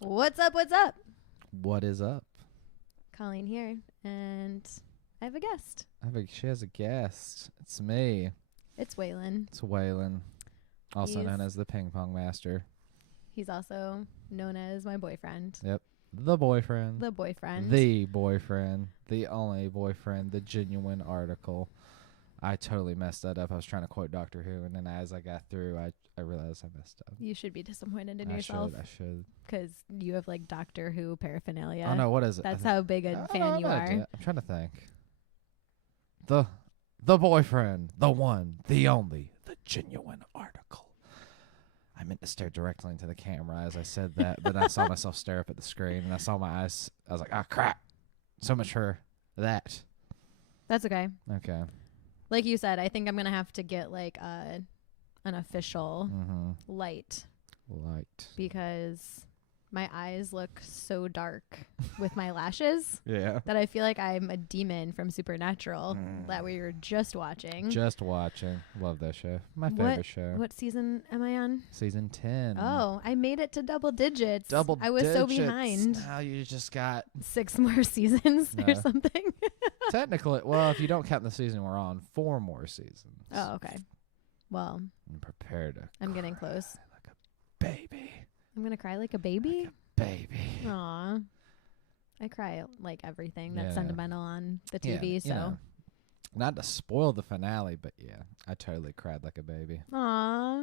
What's up? What's up? What is up? Colleen here, and I have a guest. She has a guest. It's me. It's Waylon. It's Waylon, also He's- known as the ping pong master. He's also known as my boyfriend. Yep. The boyfriend. The boyfriend. The boyfriend. The only boyfriend. The genuine article. I totally messed that up. I was trying to quote Doctor Who, and then as I got through, I realized I messed up. You should be disappointed in yourself. I should. Because you have like Doctor Who paraphernalia. Oh, no, what is it? That's how big a fan you are. I'm trying to think. The boyfriend. The one. The only. The genuine article. I meant to stare directly into the camera as I said that, but I saw myself stare up at the screen, and I saw my eyes. I was like, ah, crap. So much for that. That's okay. Okay. Like you said, I think I'm going to have to get like an official light because my eyes look so dark with my lashes Yeah. that I feel like I'm a demon from Supernatural that we were just watching. Just watching. Love that show. My favorite show. What season am I on? Season 10. Oh, I made it to double digits. Double I was digits. so behind. Now you just got 6 more seasons or No. something. technically, well, if you don't count the season we're on, 4 more seasons. Oh, okay. Well, I'm prepared to I'm getting cry close. like a baby. I'm going to cry like a baby. Like a baby. Aw. I cry like everything that's Yeah. sentimental on the Yeah, TV, you so. know, not to spoil the finale, but yeah, I totally cried like a baby. Aw.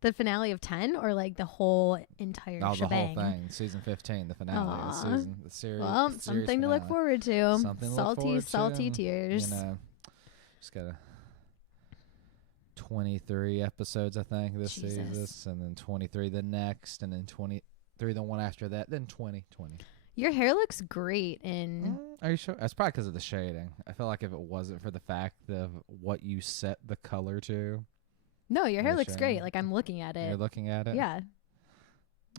The finale of 10 or like the whole entire Oh, shebang? the whole thing. Season 15, the finale. Aw. The series. Well, the series something to look finale. forward to. Something to look Salty, forward salty to. tears. You know, just got 23 episodes, I think, this season, and then 23 the next, and then 23 the one after that, then 20. Your hair looks great in... Are you sure? That's probably because of the shading. I feel like if it wasn't for the fact of what you set the color to. No, your hair the looks great. shading. Like, I'm looking at it. You're looking at it? Yeah.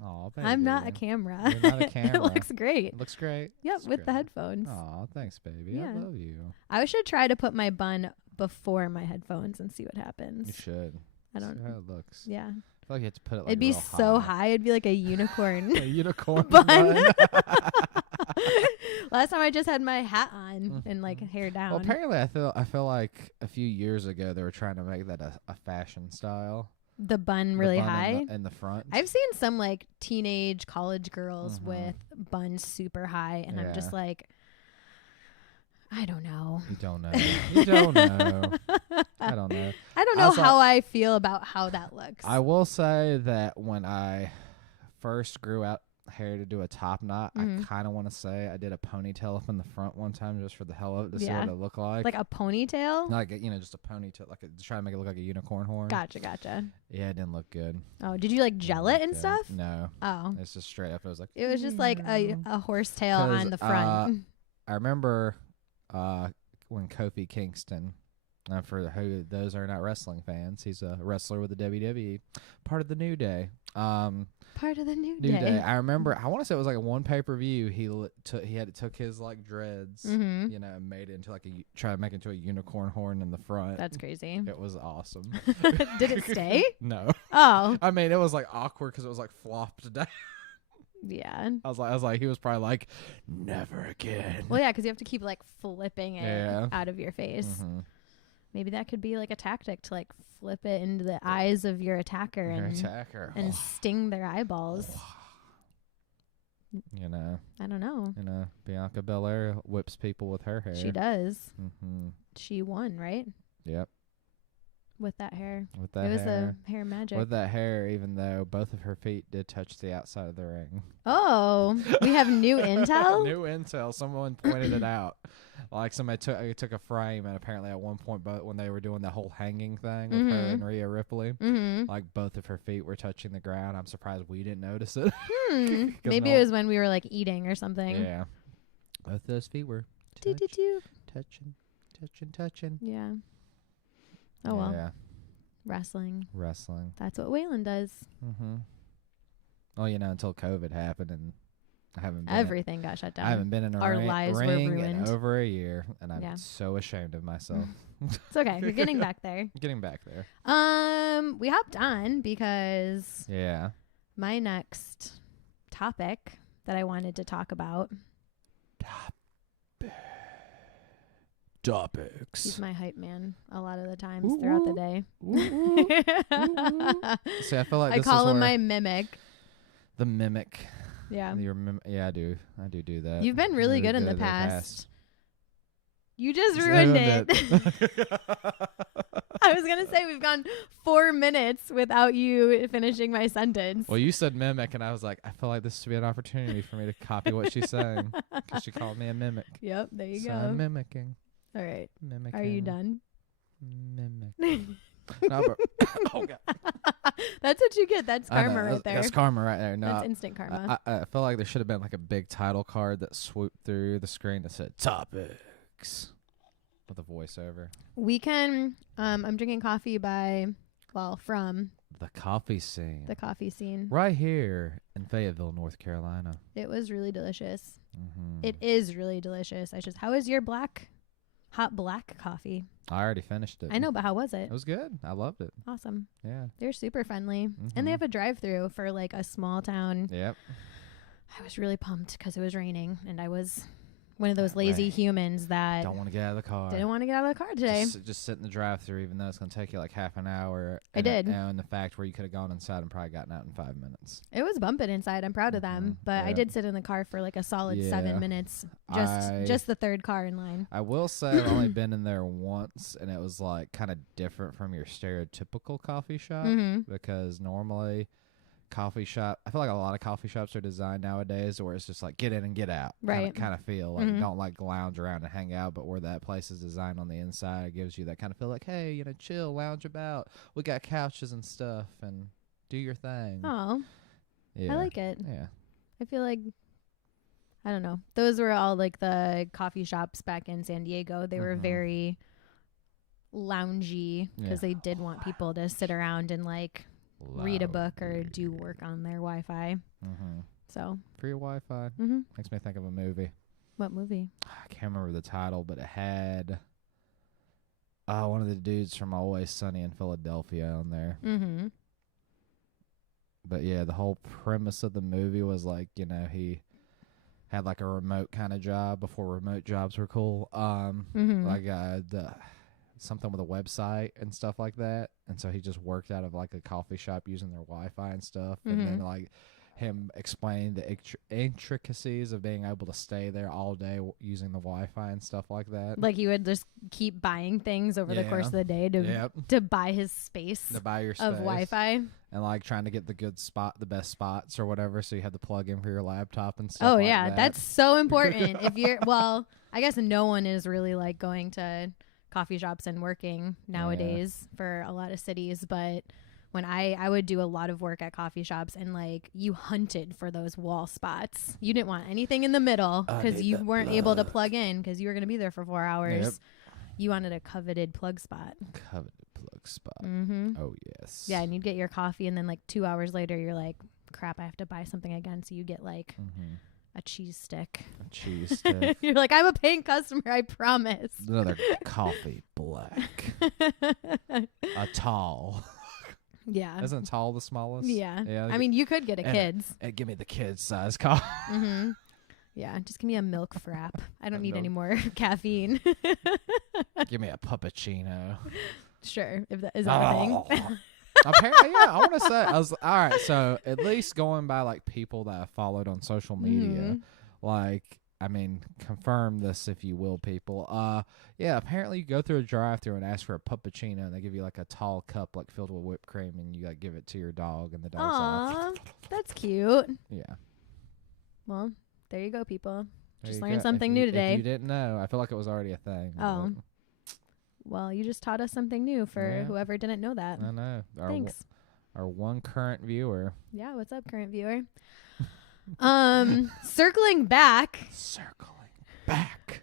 Aw, baby. I'm not a camera. You're not a camera. It looks great. It looks great. Yep, Looks with the great. headphones. Aw, thanks, baby. Yeah. I love you. I should try to put my bun before my headphones and see what You happens. should. I don't See know. how it looks. Yeah. I feel like you have to put it like It'd be real so high. It'd be like a unicorn A unicorn bun. bun. Last time I just had my hat on and like hair down. Well, apparently I feel like a few years ago they were trying to make that a fashion style. The bun The really bun high. in the front. I've seen some like teenage college girls with buns super high, and I'm just Yeah. like, I don't know. You don't know. You don't know. I don't know. I don't know Also- how I feel about how that looks. I will say that when I first grew out hair to do a top knot, I kind of want to say I did a ponytail up in the front one time just for the hell of it to see Yeah. what it looked like. like a ponytail. Like just a ponytail, like to try to make it look like a unicorn horn. Gotcha. Yeah, it didn't look good. Oh, did you like gel it and Yeah. stuff? No, Oh, it's just straight up. It was like it was just like a horse tail 'Cause, on the front. I remember when Kofi Kingston, for those are not wrestling fans, he's a wrestler with the WWE, part of the New Day. Part of the New New Day. Day. I remember. I want to say it was like a one pay-per-view. He took his like dreads, Mm-hmm. and made it into like try to make it into a unicorn horn in the front. That's crazy. It was awesome. Did it stay? No. Oh, I mean, it was like awkward because it was like flopped down. yeah. I was like, he was probably like, never again. Well, yeah, because you have to keep like flipping it Yeah. out of your face. Mhm. Maybe that could be like a tactic to like flip it into the eyes of your attacker Your and attacker. and sting their eyeballs. I don't know. Bianca Belair whips people with her hair. She does. Mm-hmm. She won, right? Yep. With that hair. With that It was hair. the hair magic. With that hair, even though both of her feet did touch the outside of the ring. Oh, we have new intel? New intel. Someone pointed it out. Like somebody took a frame, and apparently at one point, when they were doing the whole hanging thing with her and Rhea Ripley, like both of her feet were touching the ground. I'm surprised we didn't notice it. Maybe it was when we were like eating or something. Yeah. Both those feet were touching. Yeah. Oh, well. Yeah. Wrestling. That's what Waylon does. Mm-hmm. Well, until COVID happened and I haven't been Everything got shut down. I haven't been in a Our lives were ring ruined. in over a year, and I'm Yeah. so ashamed of myself. It's okay. You're getting back there. Getting back there. We hopped on because Yeah. My next topic that I wanted to talk about. Topics. He's my hype man a lot of the times throughout the day. See, I feel like I call him my mimic. The mimic. Yeah. Yeah, I do. I do that. You've been really good in the past. You just ruined it. I was going to say we've gone 4 minutes without you finishing my sentence. Well, you said mimic, and I was like, I feel like this should be an opportunity for me to copy what she's saying. Because she called me a mimic. Yep, there you so go. I'm mimicking. All right. Mimicking. Are you done? Mimic. No, but oh God. That's what you get. That's karma right there. That's karma right there. No, that's instant karma. I feel like there should have been like a big title card that swooped through the screen that said topics with a voiceover. We can. I'm drinking coffee from the coffee scene. The coffee scene right here in Fayetteville, North Carolina. It was really delicious. Mm-hmm. It is really delicious. How is your hot black coffee? I already finished it. I know, but how was it? It was good. I loved it. Awesome. Yeah. They're super friendly. And they have a drive-through for like a small town. Yep. I was really pumped because it was raining and I was one of those lazy humans that don't want to get out of the car. Didn't want to get out of the car today. Just sit in the drive-thru, even though it's going to take you like half an hour. I did. And the fact where you could have gone inside and probably gotten out in 5 minutes. It was bumping inside. I'm proud of them. But I did sit in the car for like a solid 7 minutes. Just the third car in line. I will say I've only been in there once, and it was like kind of different from your stereotypical coffee shop. Because normally coffee shop, I feel like a lot of coffee shops are designed nowadays where it's just like get in and get out, right? Kind of feel like don't like lounge around and hang out, but where that place is designed on the inside, it gives you that kind of feel like, hey, chill, lounge about. We got couches and stuff, and do your thing. Oh, yeah, I like it. Yeah, I feel like, I don't know. Those were all like the coffee shops back in San Diego. They were very loungy because they did want people to sit around and like read a book or do work on their Wi-Fi. So free Wi-Fi makes me think of a movie. What movie? I can't remember the title, but it had one of the dudes from Always Sunny in Philadelphia on there. But yeah, the whole premise of the movie was like, he had like a remote kind of job before remote jobs were cool. Like something with a website and stuff like that, and so he just worked out of like a coffee shop using their Wi-Fi and stuff, and then like him explaining the intricacies of being able to stay there all day using the Wi-Fi and stuff like that. Like he would just keep buying things over the course of the day to buy his space, to buy your space of Wi-Fi, and like trying to get the best spots or whatever, so you had the plug in for your laptop and stuff. Oh like yeah, that's so important. If you're I guess no one is really like going to coffee shops and working nowadays for a lot of cities, but when I would do a lot of work at coffee shops, and like you hunted for those wall spots. You didn't want anything in the middle because you weren't able to plug in because you were going to be there for 4 hours. You wanted a coveted plug spot. Oh yes. Yeah, and you'd get your coffee, and then like 2 hours later you're like, crap, I have to buy something again. So you get like a cheese stick. You're like, I'm a paying customer, I promise. Another coffee black. A tall. Yeah. Isn't tall the smallest? Yeah. I mean, you could get a kid's. Give me the kid's size coffee. Yeah, just give me a milk frap. I don't need any more caffeine. Give me a puppuccino. Sure. Is that a thing? Apparently, yeah. I want to say, all right. So at least going by like people that I followed on social media, like, I mean, confirm this if you will, people. Yeah. Apparently, you go through a drive-thru and ask for a puppuccino, and they give you like a tall cup like filled with whipped cream, and you like give it to your dog, and the dog's like, that's cute. Yeah. Well, there you go, people. Just learned something new today. If you didn't know, I feel like it was already a thing. Oh. Well, you just taught us something new for whoever didn't know that. I know. Thanks. Our one current viewer. Yeah, what's up, current viewer? Circling back.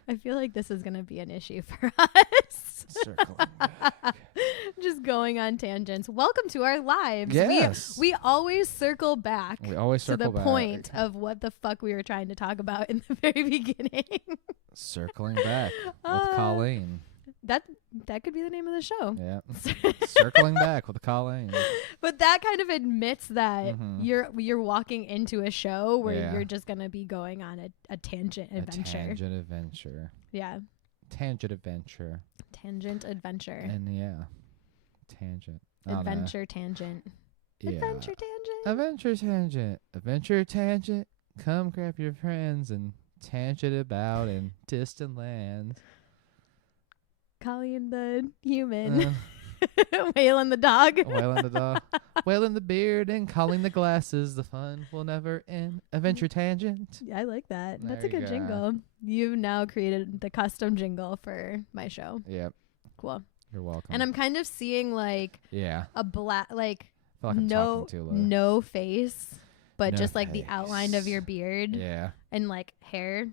I feel like this is going to be an issue for us. Circling back. Just going on tangents. Welcome to our lives. Yes. We always circle back. We always circle back to the point of what the fuck we were trying to talk about in the very beginning. Circling back with Colleen. That could be the name of the show. Yeah. Circling back with Colleen. But that kind of admits that you're walking into a show where you're just gonna be going on a tangent adventure. A tangent adventure. Yeah. Tangent adventure. Tangent adventure. And tangent. Adventure tangent. Yeah. Adventure tangent. Adventure tangent. Adventure tangent. Come grab your friends and tangent about in distant lands. Colleen the human. Waylon the dog. Waylon the dog. Waylon the beard and Colleen the glasses. The fun will never end. Adventure tangent. Yeah, I like that. There That's a good jingle. You've now created the custom jingle for my show. Yep. Cool. You're welcome. And I'm kind of seeing like a black, like, I feel like I'm talking too low. no face, but No just like face. the outline of your beard. Yeah. And like hair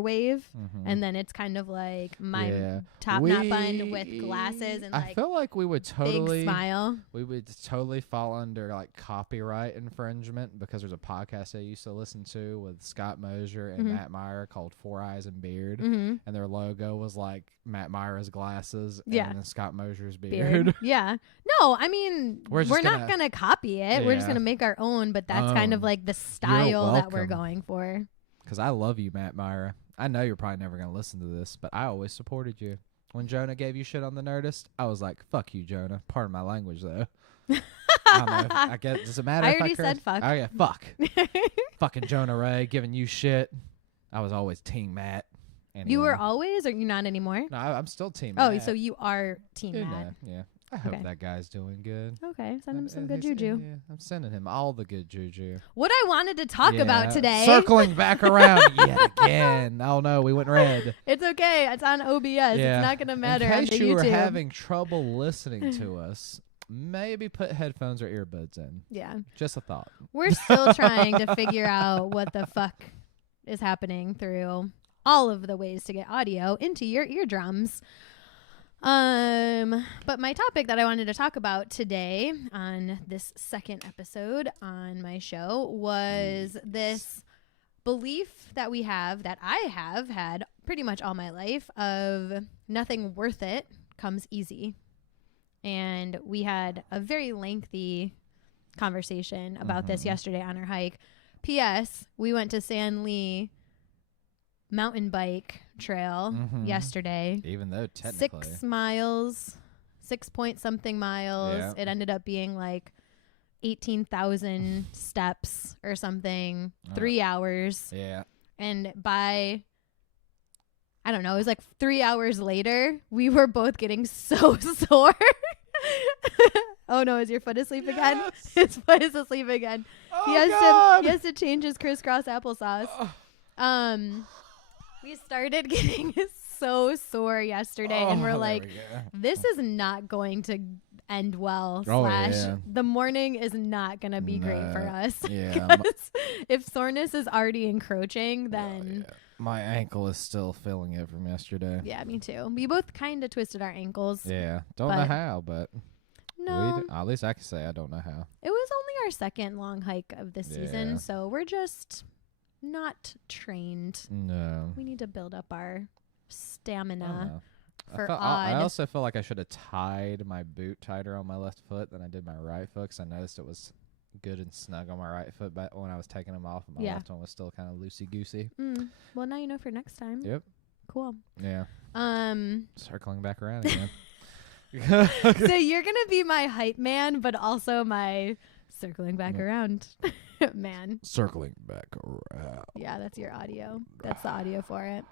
wave. And then it's kind of like my top knot bun with glasses and like I feel like we would totally big smile. We would totally fall under like copyright infringement because there's a podcast I used to listen to with Scott Mosier and Matt Meyer called Four Eyes and Beard, and their logo was like Matt Meyer's glasses and then Scott Mosier's beard. Yeah. No, I mean we're not gonna copy it. Yeah. We're just gonna make our own, but that's kind of like the style that we're going for. Because I love you, Matt Meyer. I know you're probably never going to listen to this, but I always supported you. When Jonah gave you shit on the Nerdist, I was like, fuck you, Jonah. Pardon my language, though. I don't know if I guess, does it matter if I already curse? said fuck. Oh, yeah, fuck. Fucking Jonah Ray giving you shit. I was always Team Matt. Anyway. You were always, or you're not anymore? No, I'm still Team Matt. Oh, so you are Team Matt. Yeah. I hope that guy's doing good. Okay, send him some good juju. Yeah, I'm sending him all the good juju. What I wanted to talk about today. Circling back around yet again. Oh no, we went red. It's okay. It's on OBS. It's not going to matter on the YouTube. In case you were having trouble listening to us, maybe put headphones or earbuds in. Yeah. Just a thought. We're still trying to figure out what the fuck is happening through all of the ways to get audio into your eardrums. But my topic that I wanted to talk about today on this second episode on my show was this belief that we have, that I have had pretty much all my life, of nothing worth it comes easy. And we had a very lengthy conversation about this yesterday on our hike. P.S. We went to San Lee mountain bike trail yesterday. Even though technically 6 miles, 6 point something miles. Yeah. It ended up being like 18,000 steps or something. 3 hours. Yeah. And by, I don't know, it was like 3 hours later, we were both getting so sore. Oh no, is your foot asleep again? His foot is asleep again. Oh, he has to change his crisscross applesauce. We started getting so sore yesterday, and we're like, this is not going to end well. The morning is not going to be great for us. Yeah. If soreness is already encroaching, then my ankle is still feeling it from yesterday. Yeah, me too. We both kind of twisted our ankles. Yeah. Don't know how, but no. At least I can say I don't know how. It was only our second long hike of the season, so we're just not trained. No. We need to build up our stamina for I also feel like I should have tied my boot tighter on my left foot than I did my right foot, because I noticed it was good and snug on my right foot but when I was taking them off, and my left one was still kind of loosey-goosey. Well, now you know for next time. Yep. Cool. Yeah. Circling back around again. So you're going to be my hype man, but also my circling back around man. Circling back around. Yeah, that's your audio. That's the audio for it.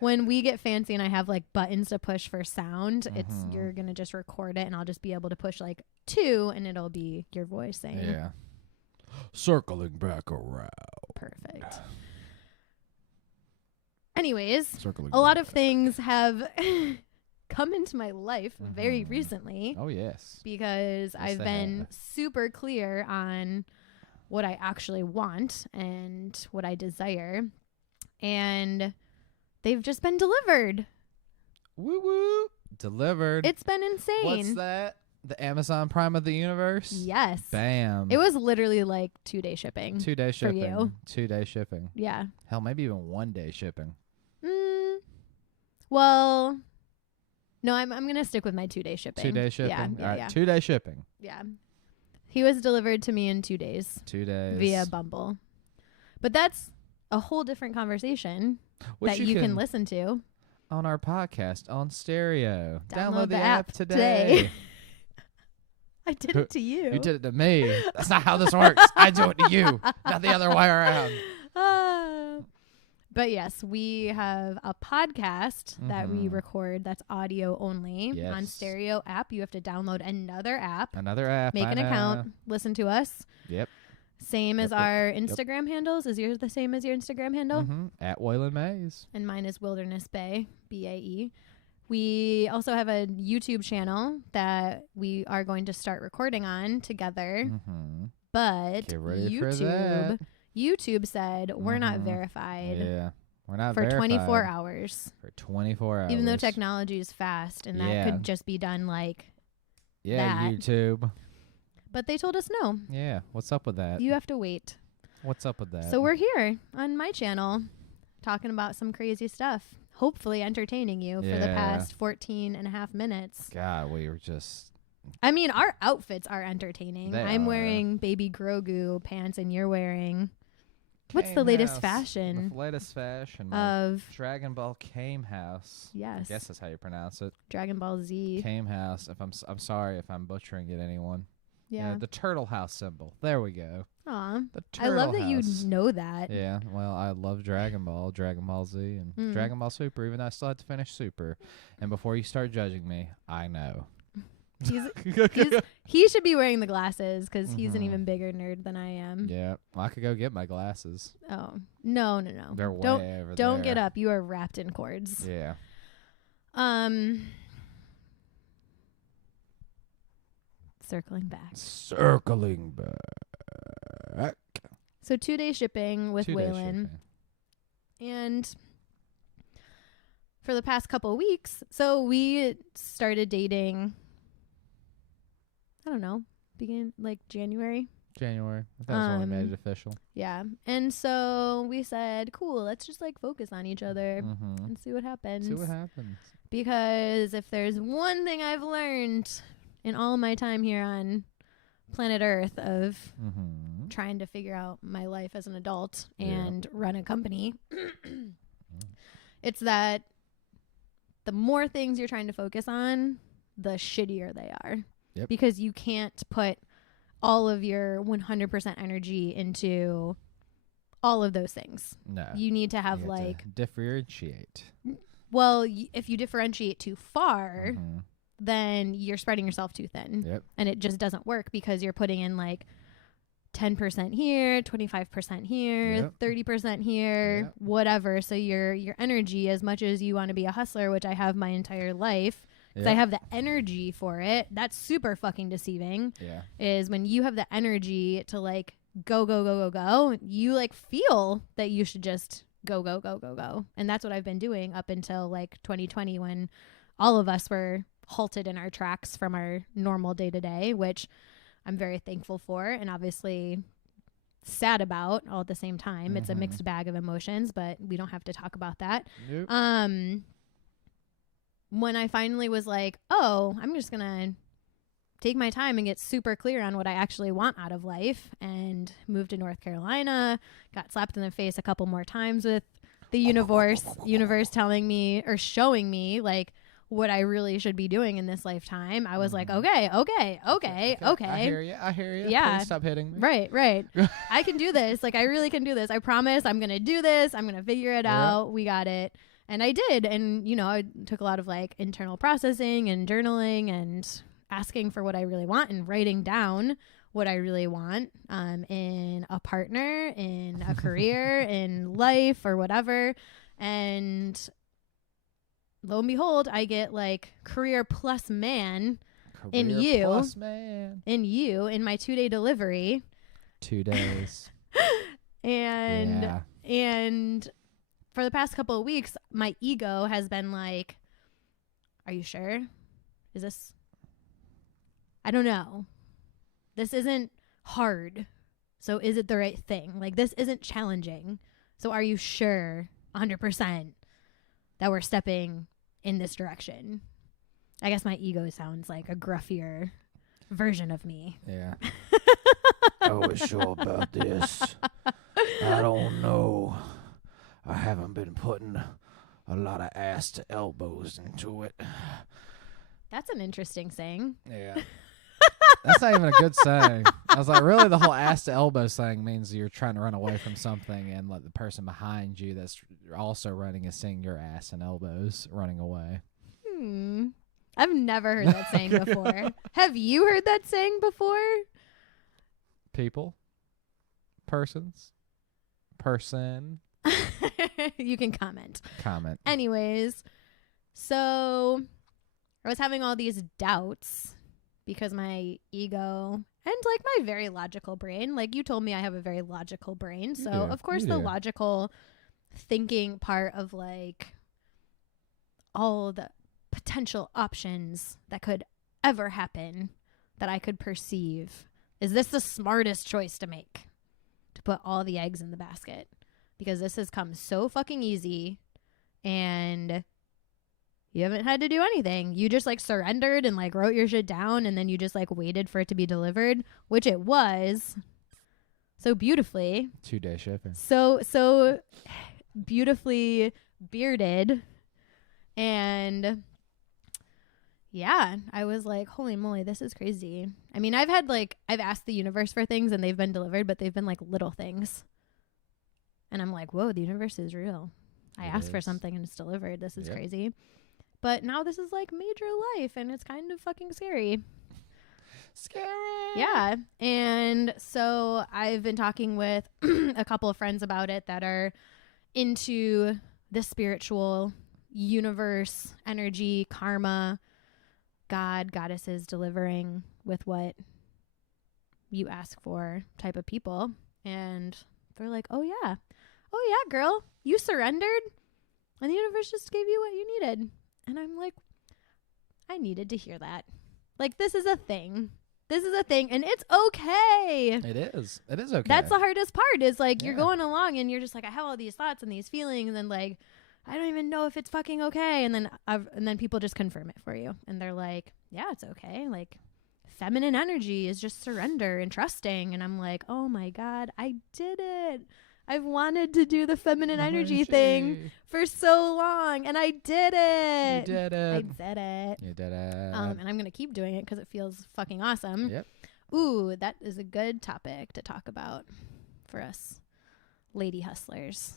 When we get fancy and I have like buttons to push for sound, you're going to just record it, and I'll just be able to push like 2 and it'll be your voice saying. Yeah. Circling back around. Perfect. Anyways, a lot of things have come into my life very recently. Oh, yes. Because I've been super clear on what I actually want and what I desire. And they've just been delivered. Woo woo. Delivered. It's been insane. What's that? The Amazon Prime of the universe? Yes. Bam. It was literally like 2-day shipping. 2-day shipping. For you. 2-day shipping. Yeah. Hell, maybe even 1-day shipping. Well, No, I'm going to stick with my 2-day shipping. 2-day shipping. Yeah, All right, yeah. 2-day shipping. Yeah. He was delivered to me in 2 days. 2 days. Via Bumble. But that's a whole different conversation that you can listen to. On our podcast on stereo. Download the app today. I did it to you. You did it to me. That's not how this works. I do it to you, not the other way around. But yes, we have a podcast that we record that's audio only on stereo app. You have to download another app. Make an account. Listen to us. Yep. Same as our Instagram handles. Is yours the same as your Instagram handle? At Waylon Mays. And mine is Wilderness Bay, BAE. We also have a YouTube channel that we are going to start recording on together. But get ready for that. YouTube said we're not verified. Yeah. We're not for verified. 24 hours. For 24 hours. Even though technology is fast and that could just be done like that. YouTube. But they told us no. Yeah. What's up with that? You have to wait. What's up with that? So we're here on my channel talking about some crazy stuff. Hopefully entertaining you for the past 14 and a half minutes. God, we were just... I mean, our outfits are entertaining. I'm wearing baby Grogu pants and you're wearing... What's the latest fashion? The latest fashion of Dragon Ball Came House. Yes. I guess that's how you pronounce it. Dragon Ball Z. Came House. If I'm sorry if I'm butchering it, anyone. Yeah. The turtle house symbol. There we go. Aw. The turtle I love that house. you know that. Yeah. Well, I love Dragon Ball Z, and Dragon Ball Super, even though I still had to finish Super. And before you start judging me, I know. He should be wearing the glasses because he's an even bigger nerd than I am. Yeah. Well, I could go get my glasses. Oh. No. They're way over there. Don't get up. You are wrapped in cords. Yeah. Circling back. So 2-day shipping with Waylon. And for the past couple of weeks, so we started dating... I don't know, begin like January. That was when we made it official. Yeah. And so we said, cool, let's just like focus on each other and see what happens. Because if there's one thing I've learned in all my time here on planet Earth of trying to figure out my life as an adult and run a company, it's that the more things you're trying to focus on, the shittier they are. Yep. Because you can't put all of your 100% energy into all of those things. No. You need to have to differentiate. Well, if you differentiate too far, then you're spreading yourself too thin. Yep. And it just doesn't work because you're putting in like 10% here, 25% here, 30% here, whatever. So your energy, as much as you want to be a hustler, which I have my entire life, because I have the energy for it. That's super fucking deceiving. Yeah. Is when you have the energy to like go, you like feel that you should just go. And that's what I've been doing up until like 2020 when all of us were halted in our tracks from our normal day to day, which I'm very thankful for and obviously sad about all at the same time. It's a mixed bag of emotions, but we don't have to talk about that. Nope. When I finally was like, oh, I'm just going to take my time and get super clear on what I actually want out of life and moved to North Carolina, got slapped in the face a couple more times with the universe telling me or showing me like what I really should be doing in this lifetime. I was like, okay. I hear you. Yeah. Please stop hitting me. Right. I can do this. Like, I really can do this. I promise I'm going to do this. I'm going to figure it out. We got it. And I did. And, you know, I took a lot of like internal processing and journaling and asking for what I really want and writing down what I really want in a partner, in a career, in life or whatever. And lo and behold, I get like career plus man in you, in my 2-day delivery. 2 days. And for the past couple of weeks, my ego has been like, are you sure? Is this? I don't know. This isn't hard. So is it the right thing? Like, this isn't challenging. So are you sure 100% that we're stepping in this direction? I guess my ego sounds like a gruffier version of me. Yeah. I was sure about this. I don't know. I haven't been putting a lot of ass to elbows into it. That's an interesting saying. Yeah. That's not even a good saying. I was like, really, the whole ass to elbow saying means you're trying to run away from something, and like the person behind you that's also running is seeing your ass and elbows running away. I've never heard that saying before. Have you heard that saying before? People. Persons. Person. You can comment. Comment. Anyways, so I was having all these doubts because my ego and like my very logical brain, like you told me I have a very logical brain. So of course the logical thinking part of like all the potential options that could ever happen that I could perceive. Is this the smartest choice to make? To put all the eggs in the basket? Because this has come so fucking easy and you haven't had to do anything. You just like surrendered and like wrote your shit down and then you just like waited for it to be delivered, which it was so beautifully. 2-day shipping. So beautifully bearded. And yeah, I was like, holy moly, this is crazy. I mean, I've asked the universe for things and they've been delivered, but they've been like little things. And I'm like, whoa, the universe is real. I asked for something and it's delivered. This is crazy. But now this is like major life and it's kind of fucking scary. Scary. Yeah. And so I've been talking with a couple of friends about it that are into the spiritual universe, energy, karma, God, goddesses delivering with what you ask for type of people. And they're like, oh yeah, girl, you surrendered and the universe just gave you what you needed. And I'm like, I needed to hear that. Like, this is a thing. And it's okay. It is okay. That's the hardest part is like, you're going along and you're just like, I have all these thoughts and these feelings and like, I don't even know if it's fucking okay. And then people just confirm it for you. And they're like, yeah, it's okay. Like, feminine energy is just surrender and trusting. And I'm like, oh my God, I did it. I've wanted to do the feminine energy thing for so long. And I did it. You did it. I did it. You did it. And I'm going to keep doing it because it feels fucking awesome. Yep. Ooh, that is a good topic to talk about for us lady hustlers.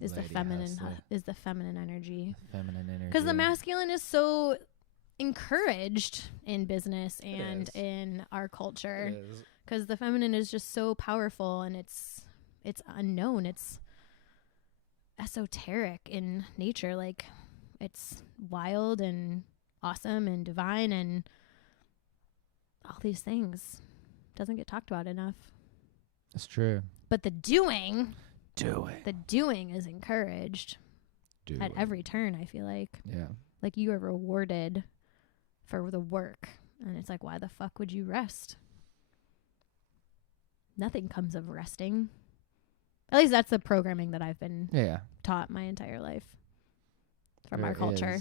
Is the feminine energy. Feminine energy. Because the masculine is so encouraged in business and in our culture. Because the feminine is just so powerful and it's unknown. It's esoteric in nature. Like, it's wild and awesome and divine and all these things. Doesn't get talked about enough. It's true. But the doing is encouraged at every turn, I feel like. Yeah. Like, you are rewarded for the work. And it's like, why the fuck would you rest? Nothing comes of resting. At least that's the programming that I've been taught my entire life from our culture.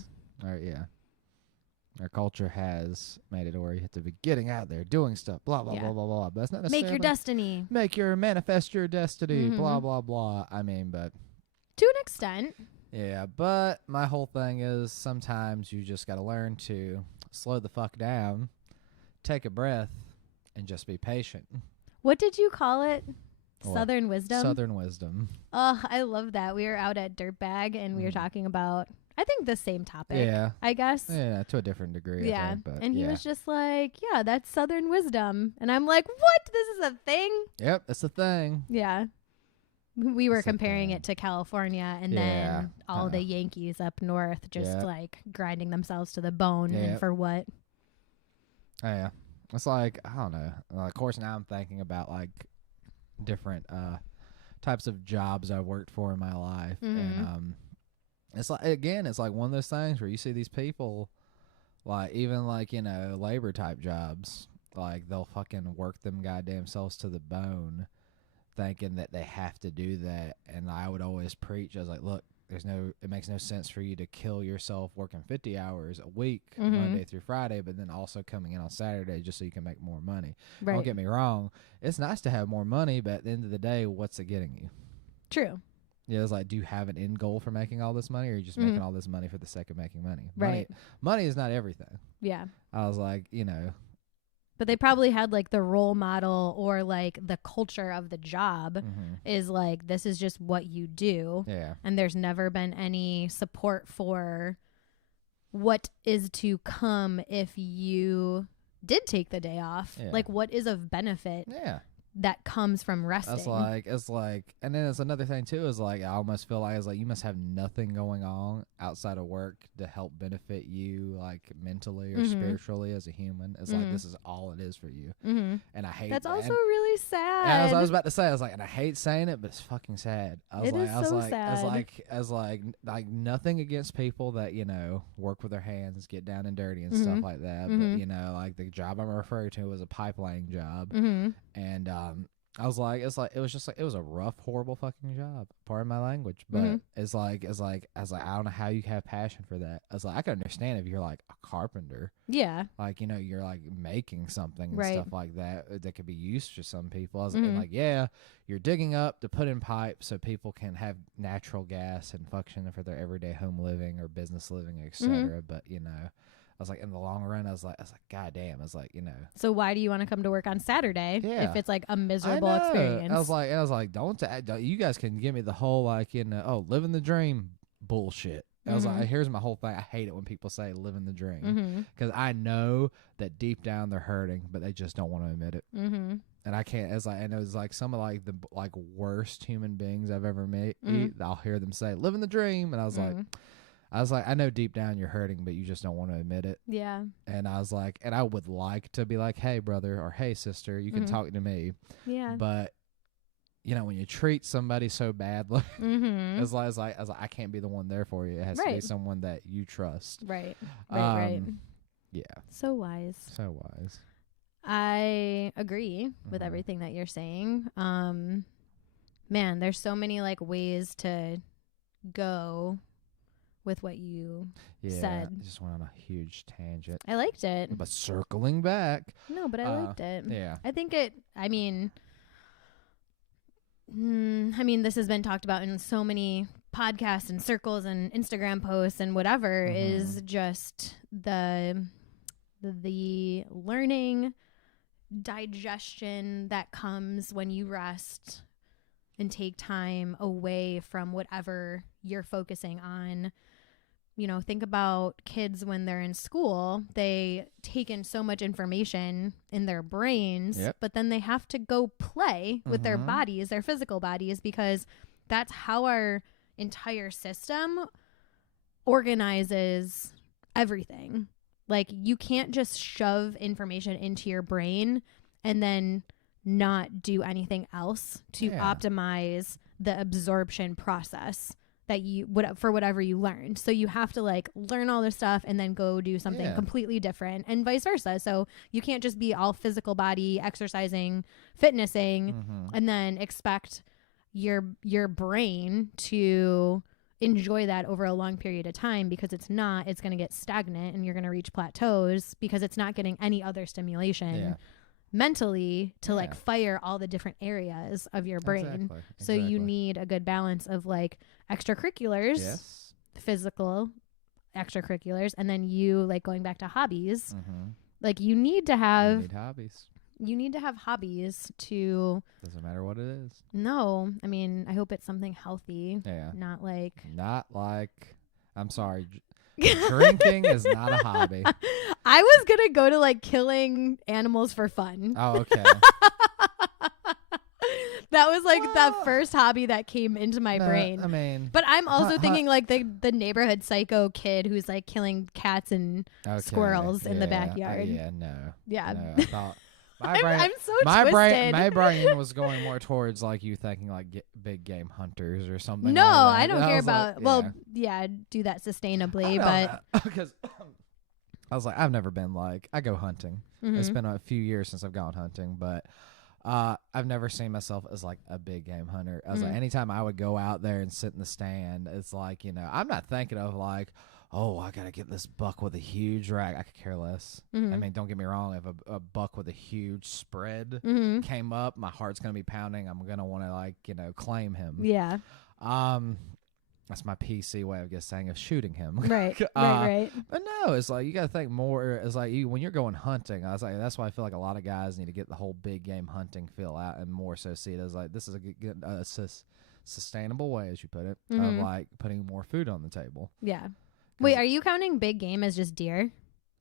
Our culture has made it where you have to be getting out there, doing stuff, blah, blah, blah, blah, blah. But that's not necessarily... Make your destiny. Manifest your destiny, blah, blah, blah. I mean, but... To an extent. Yeah, but my whole thing is sometimes you just got to learn to slow the fuck down, take a breath, and just be patient. What did you call it? Southern wisdom? Southern wisdom. Oh, I love that. We were out at Dirtbag and we were talking about, I think, the same topic. Yeah. I guess. Yeah, to a different degree. Yeah. I think, but and he was just like, yeah, that's Southern wisdom. And I'm like, what? This is a thing? Yep, it's a thing. Yeah. We were comparing it to California and then all the Yankees up north just like grinding themselves to the bone. And for what? Oh, yeah. It's like, I don't know. Of course, now I'm thinking about like different types of jobs I've worked for in my life. And it's like, again, it's like one of those things where you see these people, like even like, you know, labor type jobs, like they'll fucking work them goddamn selves to the bone thinking that they have to do that. And I would always preach, I was like, look, it makes no sense for you to kill yourself working 50 hours a week, Monday through Friday, but then also coming in on Saturday just so you can make more money. Right. Don't get me wrong. It's nice to have more money, but at the end of the day, what's it getting you? True. Yeah, it's like, do you have an end goal for making all this money, or are you just making all this money for the sake of making money? Right. Money is not everything. Yeah. I was like, you know. But they probably had like the role model or like the culture of the job is like, this is just what you do. Yeah. And there's never been any support for what is to come if you did take the day off. Yeah. Like, what is of benefit? Yeah. That comes from resting. It's like, and then it's another thing too, is like, I almost feel like it's like you must have nothing going on outside of work to help benefit you, like mentally or spiritually as a human. It's like, this is all it is for you. And I hate that's also really sad. And as I was about to say, I was like, and I hate saying it, but it's fucking sad. Sad. As nothing against people that, you know, work with their hands, get down and dirty and stuff like that. But, you know, like the job I'm referring to was a pipe laying job. And, I was like, it was a rough, horrible fucking job. Pardon my language, but it's like, I don't know how you have passion for that. I was like, I can understand if you're like a carpenter. Yeah. Like, you know, you're like making something and stuff like that could be used for some people. I was like, yeah, you're digging up to put in pipes so people can have natural gas and function for their everyday home living or business living, etc. But, you know, I was like, in the long run, I was like, God damn. I was like, you know. So why do you want to come to work on Saturday if it's like a miserable experience? I was like, don't you guys can give me the whole like, you know, living the dream bullshit. I was like, here's my whole thing. I hate it when people say living the dream because I know that deep down they're hurting, but they just don't want to admit it. And I can't. And it was like some of like the like worst human beings I've ever met. I'll hear them say living the dream, and I was like, I know deep down you're hurting, but you just don't want to admit it. Yeah. And I was like, and I would like to be like, hey, brother, or hey, sister, you can talk to me. Yeah. But, you know, when you treat somebody so badly, it's like, I can't be the one there for you. It has to be someone that you trust. Right. Right. Yeah. So wise. I agree with everything that you're saying. Man, there's so many like ways to go with what you said. I just went on a huge tangent. I liked it. But circling back. No, but I liked it. Yeah. I think this has been talked about in so many podcasts and circles and Instagram posts and whatever is just the learning, digestion that comes when you rest and take time away from whatever you're focusing on. You know, think about kids when they're in school, they take in so much information in their brains, but then they have to go play with their bodies, their physical bodies, because that's how our entire system organizes everything. Like, you can't just shove information into your brain and then not do anything else to optimize the absorption process that for whatever you learned. So you have to like learn all this stuff and then go do something completely different, and vice versa. So you can't just be all physical body, exercising, fitnessing, and then expect your brain to enjoy that over a long period of time, because it's not. It's going to get stagnant and you're going to reach plateaus because it's not getting any other stimulation mentally to like fire all the different areas of your brain. Exactly. So you need a good balance of like extracurriculars, physical extracurriculars, and then you like going back to hobbies. Like you need hobbies. You need to have hobbies to. Doesn't matter what it is. No, I mean, I hope it's something healthy. Yeah. Not like. I'm sorry. Drinking is not a hobby. I was gonna go to like killing animals for fun. Oh, okay. That was like the first hobby that came into my brain. I mean, but I'm also thinking like the neighborhood psycho kid who's like killing cats and squirrels in the backyard. I thought I'm so twisted. My brain was going more towards like you thinking like big game hunters or something. No, like I don't care about. Do that sustainably, but because I was like, I've never been like I go hunting. It's been a few years since I've gone hunting, but I've never seen myself as like a big game hunter. I was like, anytime I would go out there and sit in the stand, it's like, you know, I'm not thinking of like, oh, I gotta get this buck with a huge rack. I could care less. I mean, don't get me wrong. If a buck with a huge spread came up, my heart's gonna be pounding. I'm gonna want to like, you know, claim him. Yeah. That's my PC way of just saying of shooting him. Right. Right. But no, it's like you got to think more. It's like when you're going hunting. I was like, that's why I feel like a lot of guys need to get the whole big game hunting feel out and more so see it as like this is a good sustainable way, as you put it, of like putting more food on the table. Yeah. Wait, are you counting big game as just deer?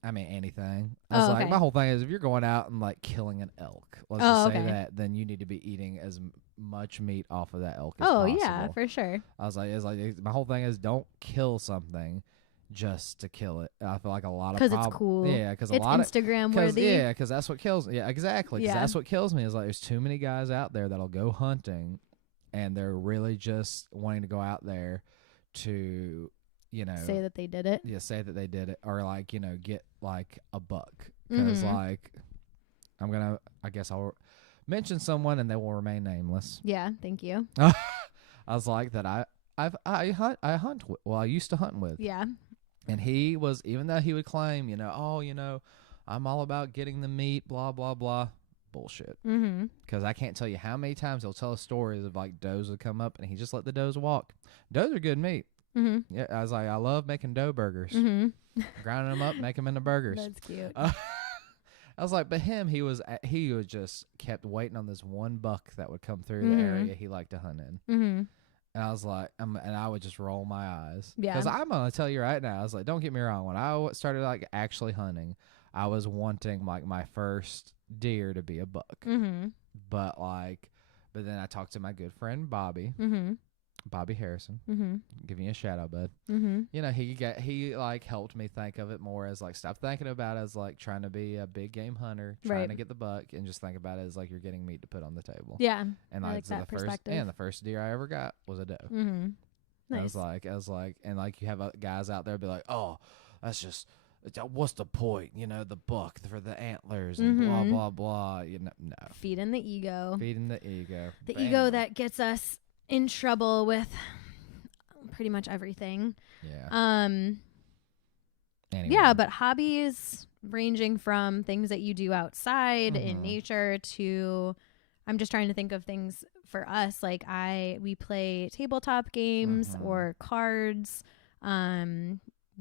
I mean, anything. I was like, my whole thing is if you're going out and like killing an elk, let's just say that, then you need to be eating as much meat off of that elk as possible. Yeah, for sure. I was like, my whole thing is don't kill something just to kill it. I feel like a lot of because it's cool. Yeah, because a it's lot Instagram of worthy. Yeah, because that's what kills me. Yeah, exactly. Because that's what kills me is like there's too many guys out there that'll go hunting, and they're really just wanting to go out there to, you know, say that they did it. Yeah, say that they did it, or like, you know, get like a buck. Because like, I guess I'll mention someone and they will remain nameless. Yeah, thank you. I was like that. I used to hunt with. Yeah. And he was, even though he would claim, you know, oh, you know, I'm all about getting the meat, blah blah blah. Bullshit. Because I can't tell you how many times he'll tell us stories of like does would come up and he just let the does walk. Does are good meat. Yeah, I was like, I love making dough burgers. Grinding them up, make them into burgers. That's cute. I was like, but he was just kept waiting on this one buck that would come through the area he liked to hunt in. And I was like, and I would just roll my eyes. Yeah. Because I'm going to tell you right now, I was like, don't get me wrong. When I started like actually hunting, I was wanting like my first deer to be a buck. But then I talked to my good friend, Bobby Harrison, giving you a shout out, bud. You know, he like helped me think of it more as like stop thinking about it as like trying to be a big game hunter, trying to get the buck, and just think about it as like you're getting meat to put on the table. Yeah, and like that the first deer I ever got was a doe. Nice. I was like, and like you have guys out there be like, oh, that's just. What's the point? You know, the buck for the antlers and blah blah blah. You know, no. Feeding the ego. The ego that gets us in trouble with pretty much everything. Yeah. Anyway. Yeah, but hobbies ranging from things that you do outside in nature to, I'm just trying to think of things for us. Like we play tabletop games or cards.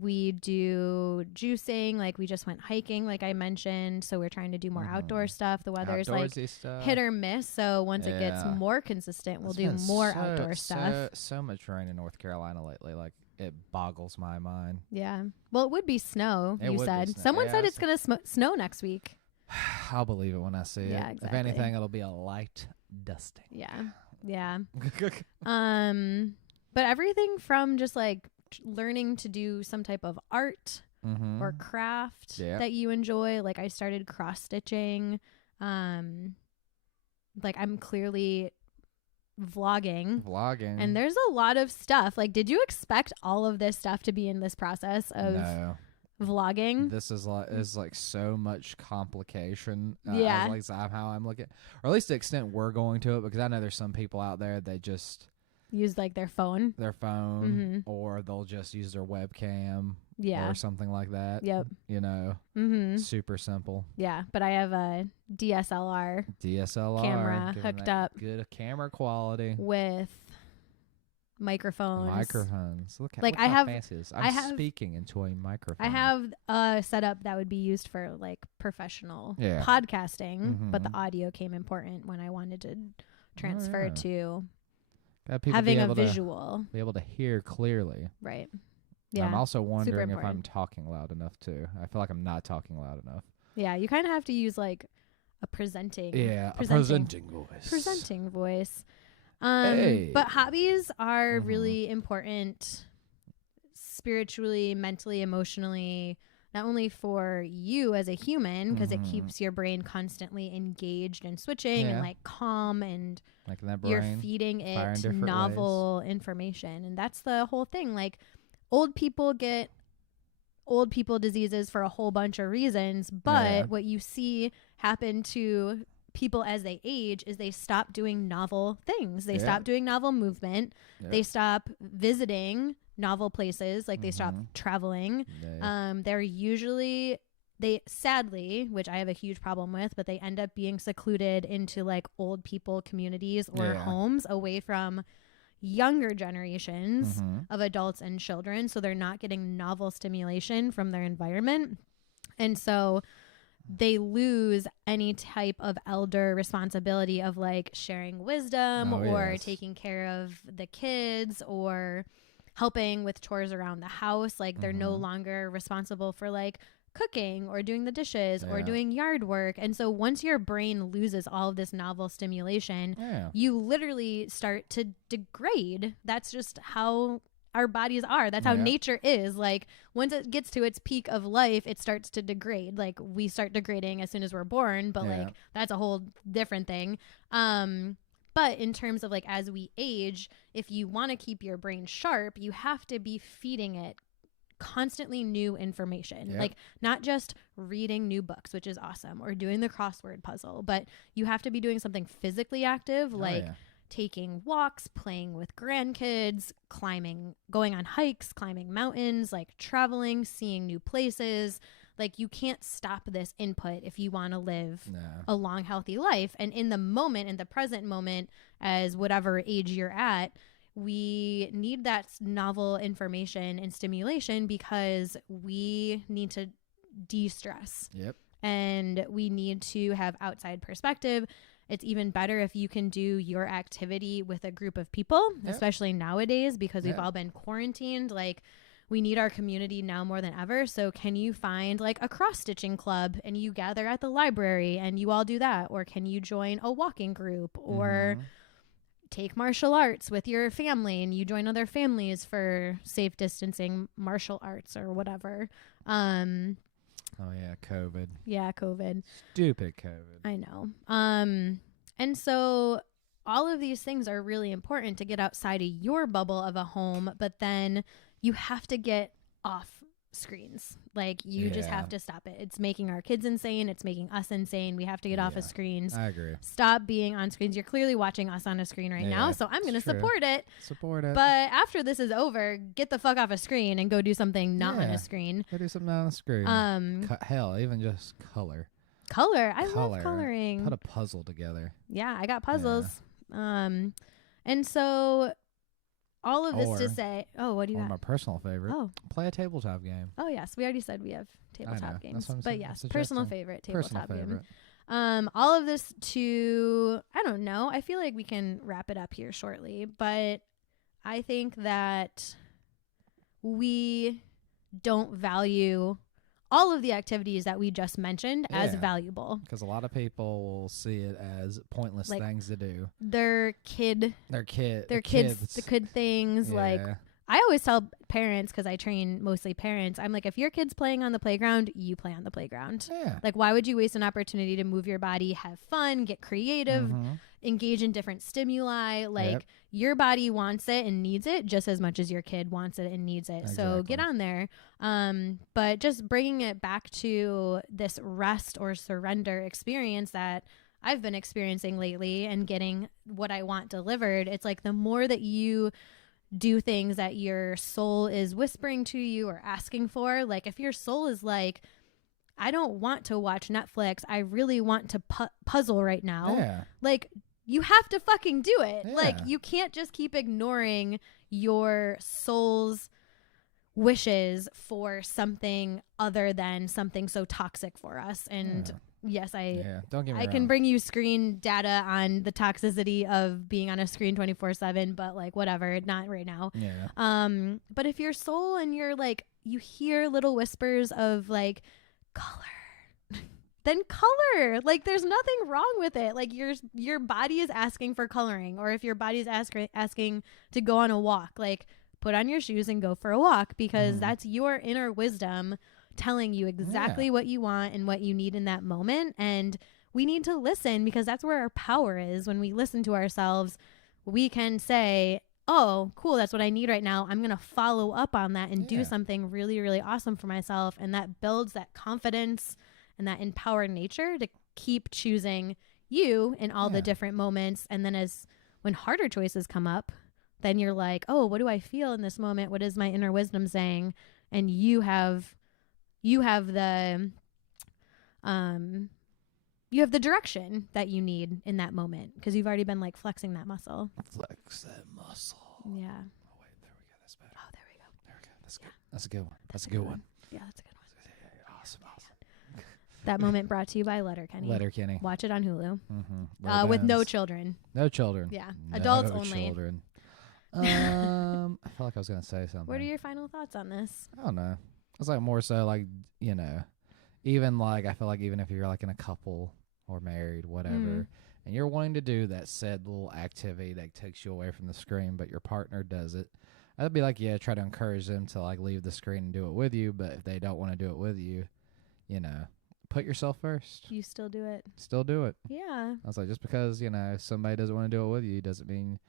We do juicing, like we just went hiking, like I mentioned. So we're trying to do more outdoor stuff. The weather's like hit or miss. So once it gets more consistent, we'll do more outdoor stuff. So much rain in North Carolina lately. Like it boggles my mind. Yeah. Well, it would be snow, you said. Someone said it's going to snow next week. I'll believe it when I see it. Exactly. If anything, it'll be a light dusting. Yeah. But everything from just like learning to do some type of art or craft that you enjoy. Like I started cross stitching. Like I'm clearly vlogging and there's a lot of stuff. Like, did you expect all of this stuff to be in this process of vlogging? This is like so much complication. Like how I'm looking, or at least the extent we're going to it, because I know there's some people out there they just use like their phone or they'll just use their webcam or something like that. You know, super simple. Yeah, but I have a DSLR camera hooked up, good camera quality with microphones. Look like I have fancy this. I'm speaking into a microphone. I have a setup that would be used for like professional podcasting, but the audio came important when I wanted to transfer to having a visual. Be able to hear clearly. Right. Yeah. I'm also wondering if I'm talking loud enough too. I feel like I'm not talking loud enough. Yeah, you kind of have to use like a presenting voice. But hobbies are really important spiritually, mentally, emotionally, not only for you as a human, because it keeps your brain constantly engaged and switching and like calm, and like in that brain, you're feeding it novel information. And that's the whole thing. Like old people get old people diseases for a whole bunch of reasons, but what you see happen to people as they age is they stop doing novel things. They stop doing novel movement. They stop visiting novel places. Like they stop traveling. They're usually, they sadly, which I have a huge problem with, but they end up being secluded into like old people communities or homes away from younger generations of adults and children. So they're not getting novel stimulation from their environment. And so they lose any type of elder responsibility of like sharing wisdom or taking care of the kids or helping with chores around the house. Like they're no longer responsible for like cooking or doing the dishes or doing yard work. And so once your brain loses all of this novel stimulation, you literally start to degrade. That's just how our bodies are. That's how nature is. Like once it gets to its peak of life, it starts to degrade. Like we start degrading as soon as we're born, but like that's a whole different thing. But in terms of like as we age, if you want to keep your brain sharp, you have to be feeding it constantly new information. Like not just reading new books, which is awesome, or doing the crossword puzzle, but you have to be doing something physically active, like taking walks, playing with grandkids, climbing, going on hikes, climbing mountains, like traveling, seeing new places. Like you can't stop this input if you want to live a long, healthy life. And in the moment, in the present moment, as whatever age you're at, we need that novel information and stimulation because we need to de-stress. And we need to have outside perspective. It's even better if you can do your activity with a group of people, especially nowadays because we've all been quarantined. Like we need our community now more than ever. So can you find like a cross-stitching club and you gather at the library and you all do that? Or can you join a walking group or take martial arts with your family and you join other families for safe distancing martial arts or whatever? Oh yeah, COVID. Yeah, COVID. Stupid COVID. I know. And so all of these things are really important to get outside of your bubble of a home, but then you have to get off screens. Like you just have to stop it. It's making our kids insane. It's making us insane. We have to get off of screens. I agree. Stop being on screens. You're clearly watching us on a screen right now, so I'm going to support it. Support it. But after this is over, get the fuck off a screen and go do something not on a screen. Go do something on a screen. Hell, even just color. I love coloring. Put a puzzle together. Yeah, I got puzzles. And so all of this to say, what do you got? My personal favorite. Play a tabletop game. Oh, yes. We already said we have tabletop games. But yes, personal favorite tabletop game. All of this to, I don't know. I feel like we can wrap it up here shortly. But I think that we don't value all of the activities that we just mentioned as valuable. Because a lot of people will see it as pointless things to do. Their kids things. Like I always tell parents, because I train mostly parents, I'm like, if your kid's playing on the playground, you play on the playground. Like, why would you waste an opportunity to move your body, have fun, get creative, engage in different stimuli? Like your body wants it and needs it just as much as your kid wants it and needs it. So get on there. But just bringing it back to this rest or surrender experience that I've been experiencing lately and getting what I want delivered. It's like the more that you do things that your soul is whispering to you or asking for, like if your soul is like, I don't want to watch Netflix, I really want to puzzle right now. Like you have to fucking do it. Like you can't just keep ignoring your soul's wishes for something other than something so toxic for us. And yes, don't get me I can bring you screen data on the toxicity of being on a screen 24/7, but like whatever, not right now. But if your soul and you're like, you hear little whispers of like color, then color. Like there's nothing wrong with it. Like your body is asking for coloring, or if your body is asking to go on a walk, like put on your shoes and go for a walk, because that's your inner wisdom telling you exactly what you want and what you need in that moment. And we need to listen, because that's where our power is. When we listen to ourselves, we can say, oh, cool, that's what I need right now. I'm going to follow up on that and do something really, really awesome for myself. And that builds that confidence and that empowered nature to keep choosing you in all the different moments. And then when harder choices come up, then you're like, oh, what do I feel in this moment? What is my inner wisdom saying? And you have the direction that you need in that moment because you've already been like flexing that muscle. Flex that muscle. Yeah. Oh wait, there we go. That's better. Oh, there we go. There we go. That's good. That's a good one. That's a good one. Yeah, that's a good one. Yeah, awesome. That moment brought to you by Letterkenny. Letterkenny. Watch it on Hulu. Mm-hmm. With no children. No children. Yeah, no adults only. Children. I felt like I was gonna say something. What are your final thoughts on this? I don't know. It's like more so like, you know, even like I feel like even if you're like in a couple or married, whatever, and you're wanting to do that said little activity that takes you away from the screen, but your partner does it, I'd be like, yeah, try to encourage them to like leave the screen and do it with you. But if they don't want to do it with you, you know, put yourself first. You still do it. Still do it. Yeah. I was like, just because, you know, somebody doesn't want to do it with you doesn't mean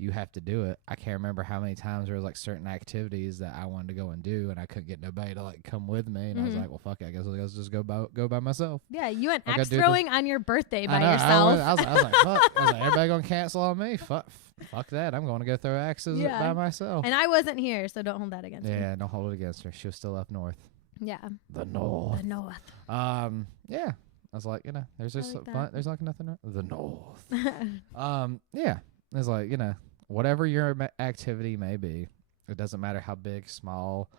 you have to do it. I can't remember how many times there was like certain activities that I wanted to go and do, and I couldn't get nobody to like come with me. And I was like, well, fuck it. I guess I'll just go by myself. Yeah, you went axe throwing on your birthday by yourself. I was like, fuck. I was like, everybody gonna cancel on me? Fuck that. I'm going to go throw axes by myself. And I wasn't here, so don't hold that against me. Yeah, don't hold it against her. She was still up north. Yeah. The north. The north. Yeah. I was like, you know, there's just fun. There's like nothing. The north. Yeah. It's like, you know, whatever your activity may be, it doesn't matter how big, small,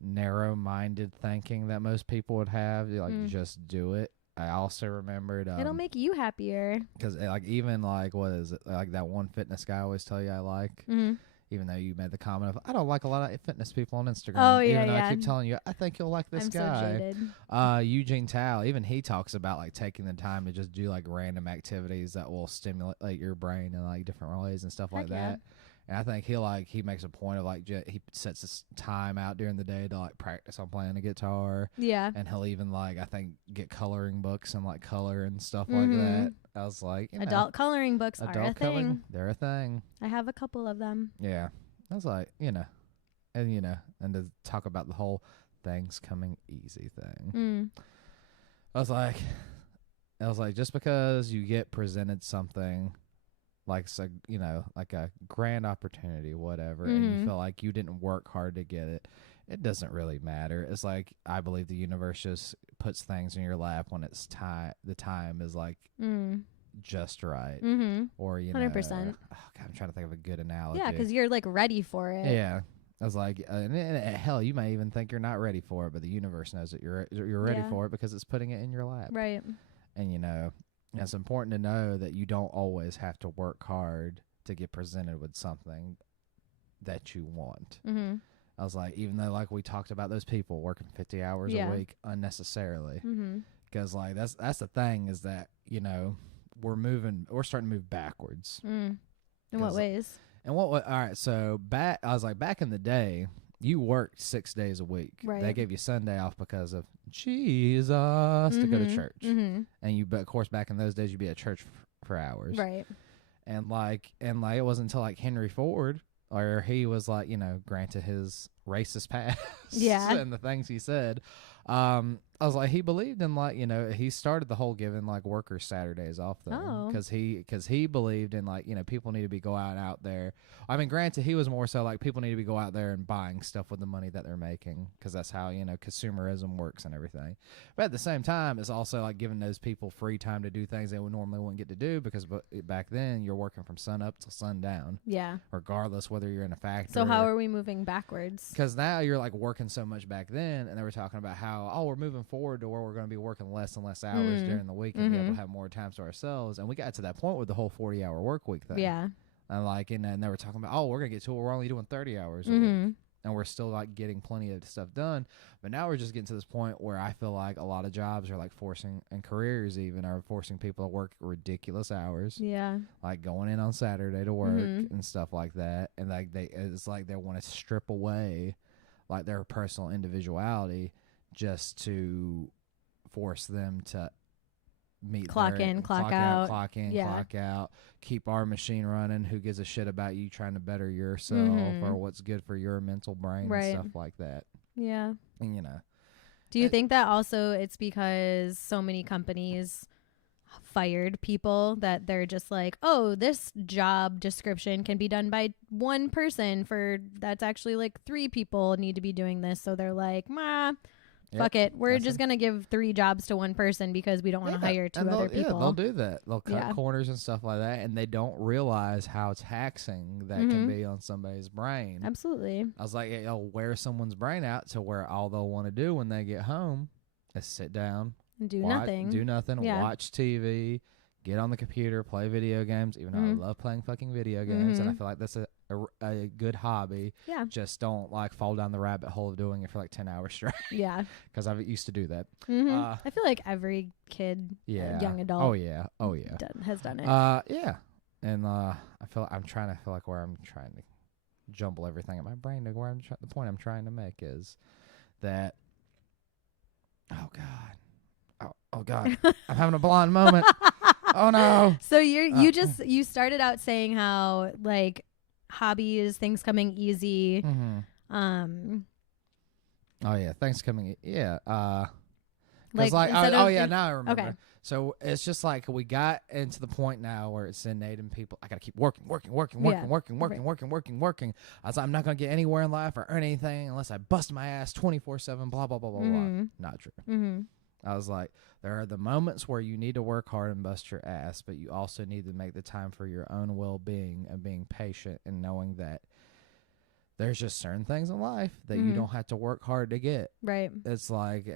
narrow-minded thinking that most people would have. Like, just do it. I also remembered it'll make you happier. Because like even like what is it like that one fitness guy I always tell you I like. Even though you made the comment of I don't like a lot of fitness people on Instagram. Oh yeah, even though I keep telling you I think you'll like this guy. So jaded. Eugene Tao, even he talks about like taking the time to just do like random activities that will stimulate like your brain in like different ways and stuff like that. And I think he makes a point of like he sets this time out during the day to like practice on playing the guitar. Yeah. And he'll even like I think get coloring books and like color and stuff like that. I was like, adult coloring books are a thing. They're a thing. I have a couple of them. Yeah. I was like, and to talk about the whole things coming easy thing. I was like, just because you get presented something like like a grand opportunity, whatever, and you feel like you didn't work hard to get it, it doesn't really matter. It's like I believe the universe just puts things in your lap when it's time. The time is like just right, or 100%. Oh God, I'm trying to think of a good analogy. Yeah, because you're like ready for it. Yeah, I was like, hell, you may even think you're not ready for it, but the universe knows that you're ready for it because it's putting it in your lap. Right. And it's important to know that you don't always have to work hard to get presented with something that you want. I was like, even though like we talked about those people working 50 hours a week unnecessarily, because like that's the thing is that we're starting to move backwards. In what ways? All right, so I was like, back in the day, you worked 6 days a week. Right. They gave you Sunday off because of Jesus to go to church. And but of course, back in those days, you'd be at church for hours. Right. And it wasn't until like Henry Ford, or he was like, granted his racist past and the things he said. I was like, he believed in like, he started the whole giving like workers Saturdays off thing because he believed in like, people need to be going out there. I mean, granted, he was more so like people need to be go out there and buying stuff with the money that they're making because that's how, consumerism works and everything. But at the same time, it's also like giving those people free time to do things they would normally wouldn't get to do because back then you're working from sun up till sundown. Yeah. Regardless whether you're in a factory. So how are we moving backwards? Because now you're like working so much back then, and they were talking about how, we're moving forward to where we're going to be working less and less hours during the week and be able to have more time to ourselves. And we got to that point with the whole 40-hour work week thing. Yeah. And and they were talking about, we're going to get to where we're only doing 30 hours a week. And we're still like getting plenty of stuff done. But now we're just getting to this point where I feel like a lot of jobs are like forcing, and careers even are forcing people to work ridiculous hours. Yeah. Like going in on Saturday to work and stuff like that. And like it's like they want to strip away like their personal individuality just to force them to meet clock in, clock out, clock out, keep our machine running. Who gives a shit about you trying to better yourself or what's good for your mental brain and stuff like that. Yeah. And do you think that also it's because so many companies fired people that they're just like, oh, this job description can be done by one person that's actually like 3 people need to be doing this. So they're like, fuck it. We're just going to give 3 jobs to one person because we don't want to hire 2 other people. Yeah, they'll do that. They'll cut corners and stuff like that. And they don't realize how taxing that can be on somebody's brain. Absolutely. I was like, it'll wear someone's brain out to where all they'll want to do when they get home is sit down. Do nothing, watch TV, get on the computer, play video games, even though I love playing fucking video games, and I feel like that's a good hobby. Yeah. Just don't, like, fall down the rabbit hole of doing it for, like, 10 hours straight. Yeah. Because I used to do that. I feel like every kid, young adult has done it. Yeah. And I'm trying to feel like where I'm trying to jumble everything in my brain to where the point I'm trying to make is that, oh, God. Oh God, I'm having a blonde moment. Oh no. So you started out saying how like hobbies, things coming easy. Oh yeah, things coming. Yeah. Now I remember. Okay. So it's just like we got into the point now where it's innate in people. I gotta keep working. I was like, I'm not gonna get anywhere in life or earn anything unless I bust my ass 24/7. Blah blah blah blah blah. Not true. I was like, there are the moments where you need to work hard and bust your ass, but you also need to make the time for your own well-being and being patient and knowing that there's just certain things in life that you don't have to work hard to get. Right. It's like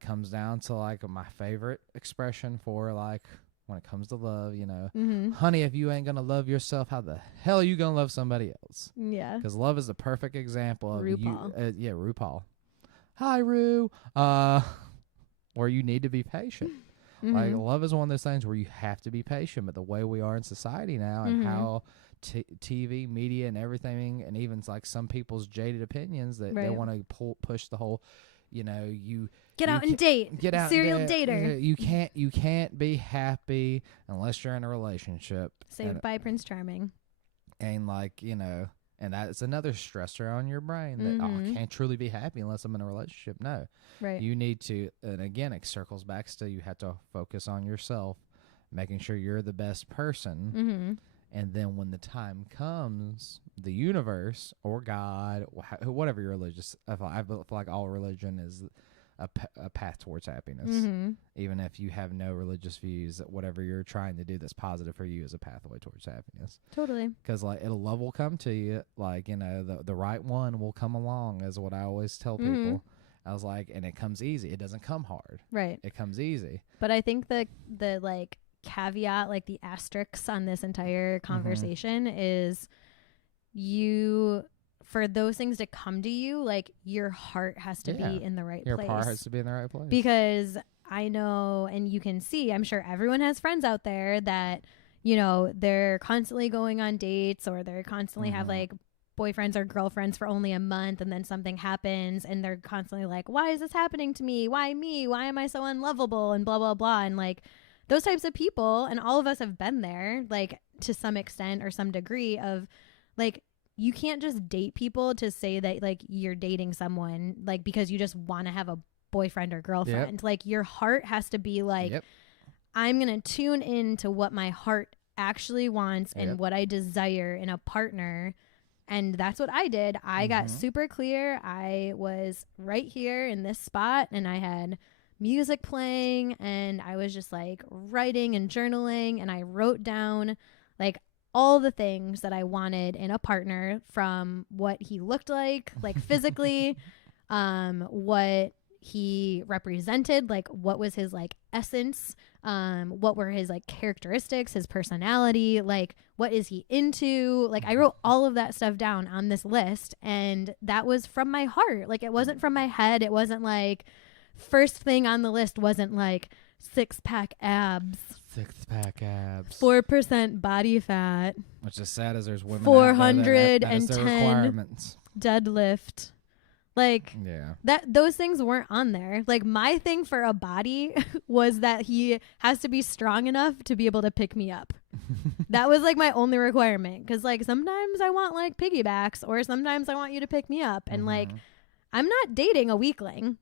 comes down to like my favorite expression for like when it comes to love, honey, if you ain't going to love yourself, how the hell are you going to love somebody else? Yeah. Because love is the perfect example of RuPaul. RuPaul. Hi, Ru. Where you need to be patient. Like, love is one of those things where you have to be patient, but the way we are in society now and how TV, media, and everything, and even like some people's jaded opinions that they want to push the whole, you get out and date, get out, serial dater. You can't be happy unless you're in a relationship. Saved by Prince Charming. And like, and that's another stressor on your brain that I can't truly be happy unless I'm in a relationship. No. Right. You need to, and again, it circles back still, you have to focus on yourself, making sure you're the best person. And then when the time comes, the universe or God, whatever your religious, I feel like all religion is a path towards happiness. Even if you have no religious views, whatever you're trying to do that's positive for you is a pathway towards happiness. Totally. Because like love will come to you, like the right one will come along, is what I always tell people. I was like, and it comes easy. It doesn't come hard. Right. It comes easy. But I think the like caveat, like the asterisk on this entire conversation is for those things to come to you, like your heart has to be in the right place. Your heart has to be in the right place. Because I know, and you can see, I'm sure everyone has friends out there that, they're constantly going on dates or they're constantly have like boyfriends or girlfriends for only a month, and then something happens and they're constantly like, why is this happening to me? Why me? Why am I so unlovable? And blah, blah, blah. And like those types of people, and all of us have been there, like to some extent or some degree of like, you can't just date people to say that like you're dating someone like because you just want to have a boyfriend or girlfriend. Yep. Like your heart has to be like, I'm going to tune into what my heart actually wants and what I desire in a partner. And that's what I did. I got super clear. I was right here in this spot and I had music playing and I was just like writing and journaling, and I wrote down like all the things that I wanted in a partner, from what he looked like physically, what he represented, like what was his like essence, what were his like characteristics, his personality, like what is he into? Like I wrote all of that stuff down on this list, and that was from my heart. Like it wasn't from my head. It wasn't like first thing on the list wasn't like 6-pack abs. 6-pack abs. 4% body fat. Which is sad as there's women 410 deadlift. Like those things weren't on there. Like my thing for a body was that he has to be strong enough to be able to pick me up. That was like my only requirement. Cause like sometimes I want like piggybacks, or sometimes I want you to pick me up. And like, I'm not dating a weakling.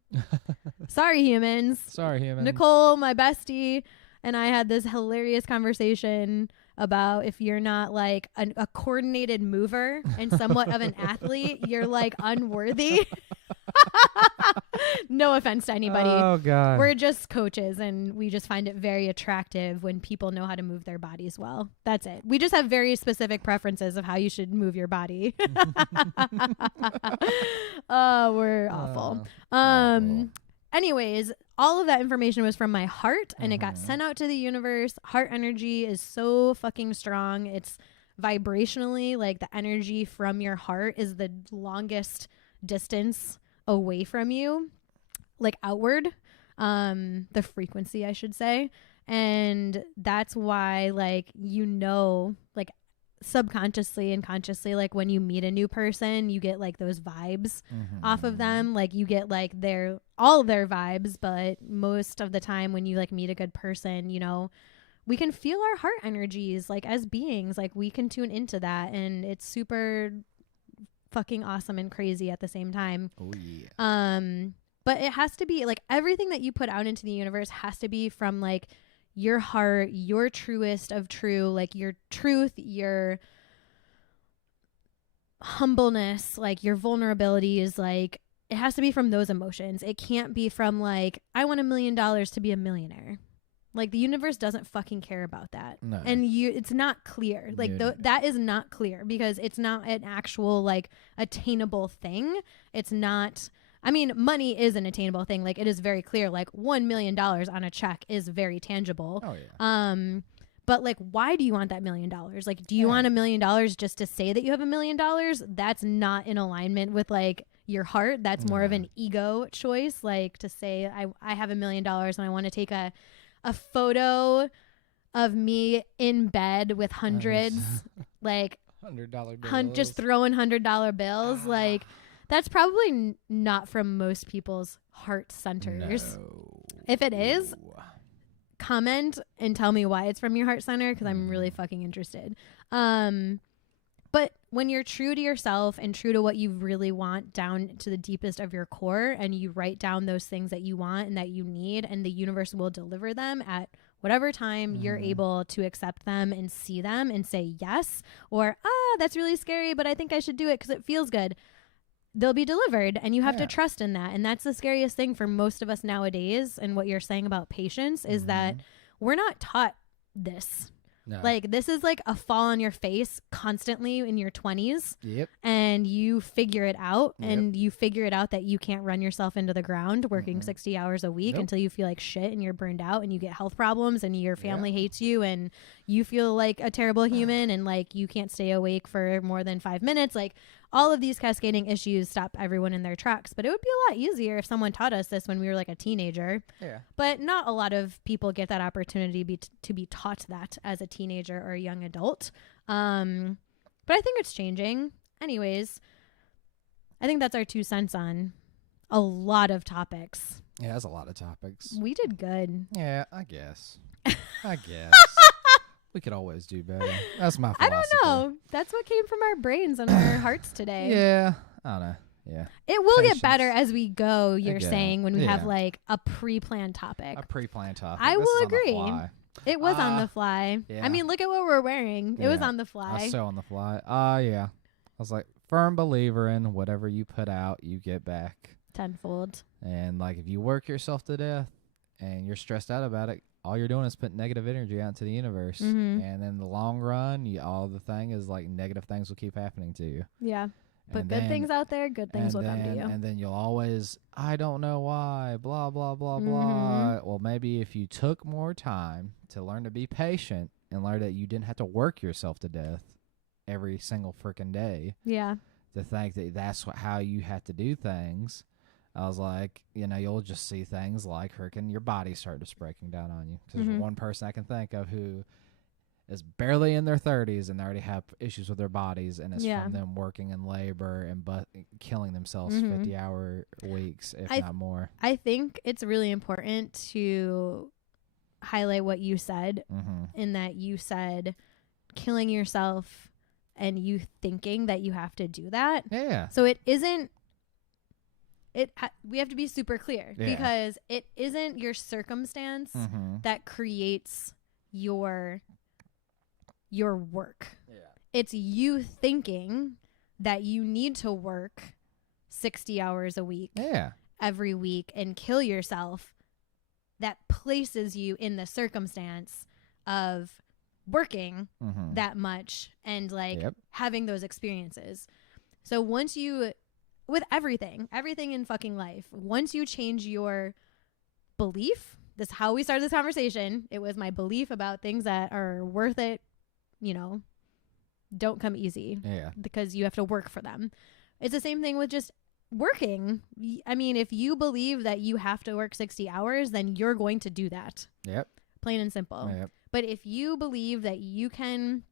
Sorry, humans. Sorry, humans. Nicole, my bestie, and I had this hilarious conversation about if you're not like a coordinated mover and somewhat of an athlete, you're like unworthy. No offense to anybody. Oh, God. We're just coaches, and we just find it very attractive when people know how to move their bodies well. That's it. We just have very specific preferences of how you should move your body. Oh, we're awful. Anyways, all of that information was from my heart, and it got sent out to the universe. Heart energy is so fucking strong. It's vibrationally, like the energy from your heart is the longest distance away from you, like outward, the frequency, I should say. And that's why, like, like subconsciously and consciously, like when you meet a new person, you get like those vibes off of them. Like you get like all their vibes, but most of the time when you like meet a good person, you know, we can feel our heart energies like as beings, like we can tune into that, and it's super fucking awesome and crazy at the same time. Oh yeah. But it has to be like everything that you put out into the universe has to be from like your heart, your truest of true, like your truth, your humbleness, like your vulnerabilities, like it has to be from those emotions. It can't be from like, I want $1 million to be a millionaire. Like the universe doesn't fucking care about that. No. And it's not clear. Like that is not clear because it's not an actual like attainable thing. It's not, I mean, money is an attainable thing. Like it is very clear, like $1 million on a check is very tangible. Oh yeah. But like, why do you want that $1 million? Like, do you want $1 million just to say that you have $1 million? That's not in alignment with like your heart. That's more of an ego choice. Like to say, I have $1 million and I want to take a photo of me in bed with hundreds, like $100 bills. just throwing $100 bills. Like that's probably not from most people's heart centers. No. If it is, comment and tell me why it's from your heart center, because I'm really fucking interested. But when you're true to yourself and true to what you really want down to the deepest of your core, and you write down those things that you want and that you need, and the universe will deliver them at whatever time you're able to accept them and see them and say yes, or, that's really scary, but I think I should do it because it feels good. They'll be delivered, and you have to trust in that. And that's the scariest thing for most of us nowadays. And what you're saying about patience is that we're not taught this. No. Like this is like a fall on your face constantly in your 20s. Yep. And you figure it out, and you figure it out that you can't run yourself into the ground working 60 hours a week until you feel like shit and you're burned out and you get health problems and your family hates you and you feel like a terrible human and like you can't stay awake for more than 5 minutes. Like all of these cascading issues stop everyone in their tracks. But it would be a lot easier if someone taught us this when we were like a teenager. Yeah. But not a lot of people get that opportunity to be taught that as a teenager or a young adult. But I think it's changing. Anyways, I think that's our 2 cents on a lot of topics. Yeah, that's a lot of topics. We did good. Yeah, I guess. We could always do better. That's my philosophy. I don't know. That's what came from our brains and our hearts today. Yeah. I don't know. Yeah. It will get better as we go, you're saying, when we have like a pre-planned topic. A pre-planned topic. I will agree. It was on the fly. Yeah. I mean, look at what we're wearing. It was on the fly. I was so on the fly. Yeah. I was like, firm believer in whatever you put out, you get back tenfold. And like, if you work yourself to death and you're stressed out about it, all you're doing is putting negative energy out into the universe. And in the long run, all the thing is like negative things will keep happening to you. Yeah. Put good things out there, good things will come to you. And then you'll always, I don't know why, blah, blah, blah, blah. Well, maybe if you took more time to learn to be patient and learn that you didn't have to work yourself to death every single freaking day. Yeah. To think that that's how you have to do things. I was like, you'll just see things like your body start just breaking down on you. Because there's one person I can think of who is barely in their 30s and they already have issues with their bodies, and it's from them working in labor and killing themselves 50-hour weeks, if not more. I think it's really important to highlight what you said, in that you said killing yourself and you thinking that you have to do that. Yeah. So it isn't we have to be super clear because it isn't your circumstance that creates your work. Yeah. It's you thinking that you need to work 60 hours a week every week and kill yourself that places you in the circumstance of working that much and like having those experiences. So once you, with everything in fucking life, once you change your belief, this is how we started this conversation. It was my belief about things that are worth it, you know, don't come easy because you have to work for them. It's the same thing with just working. I mean, if you believe that you have to work 60 hours, then you're going to do that. Yep. Plain and simple. Yep. But if you believe that you can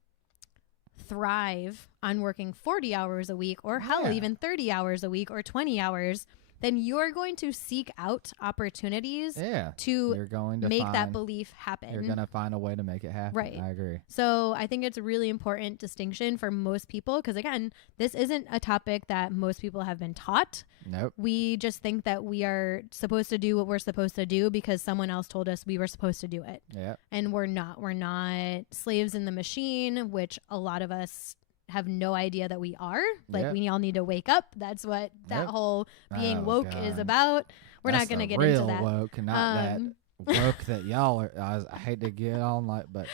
thrive on working 40 hours a week or hell, even 30 hours a week or 20 hours, then you're going to seek out opportunities to make that belief happen. You're going to find a way to make it happen. Right. I agree. So I think it's a really important distinction for most people because, again, this isn't a topic that most people have been taught. Nope. We just think that we are supposed to do what we're supposed to do because someone else told us we were supposed to do it. Yep. And we're not. We're not slaves in the machine, which a lot of us have no idea that we are. Like, we all need to wake up. That's what that whole being woke is about. We're not going to get into that. Woke, not that woke that y'all are. I hate to get on but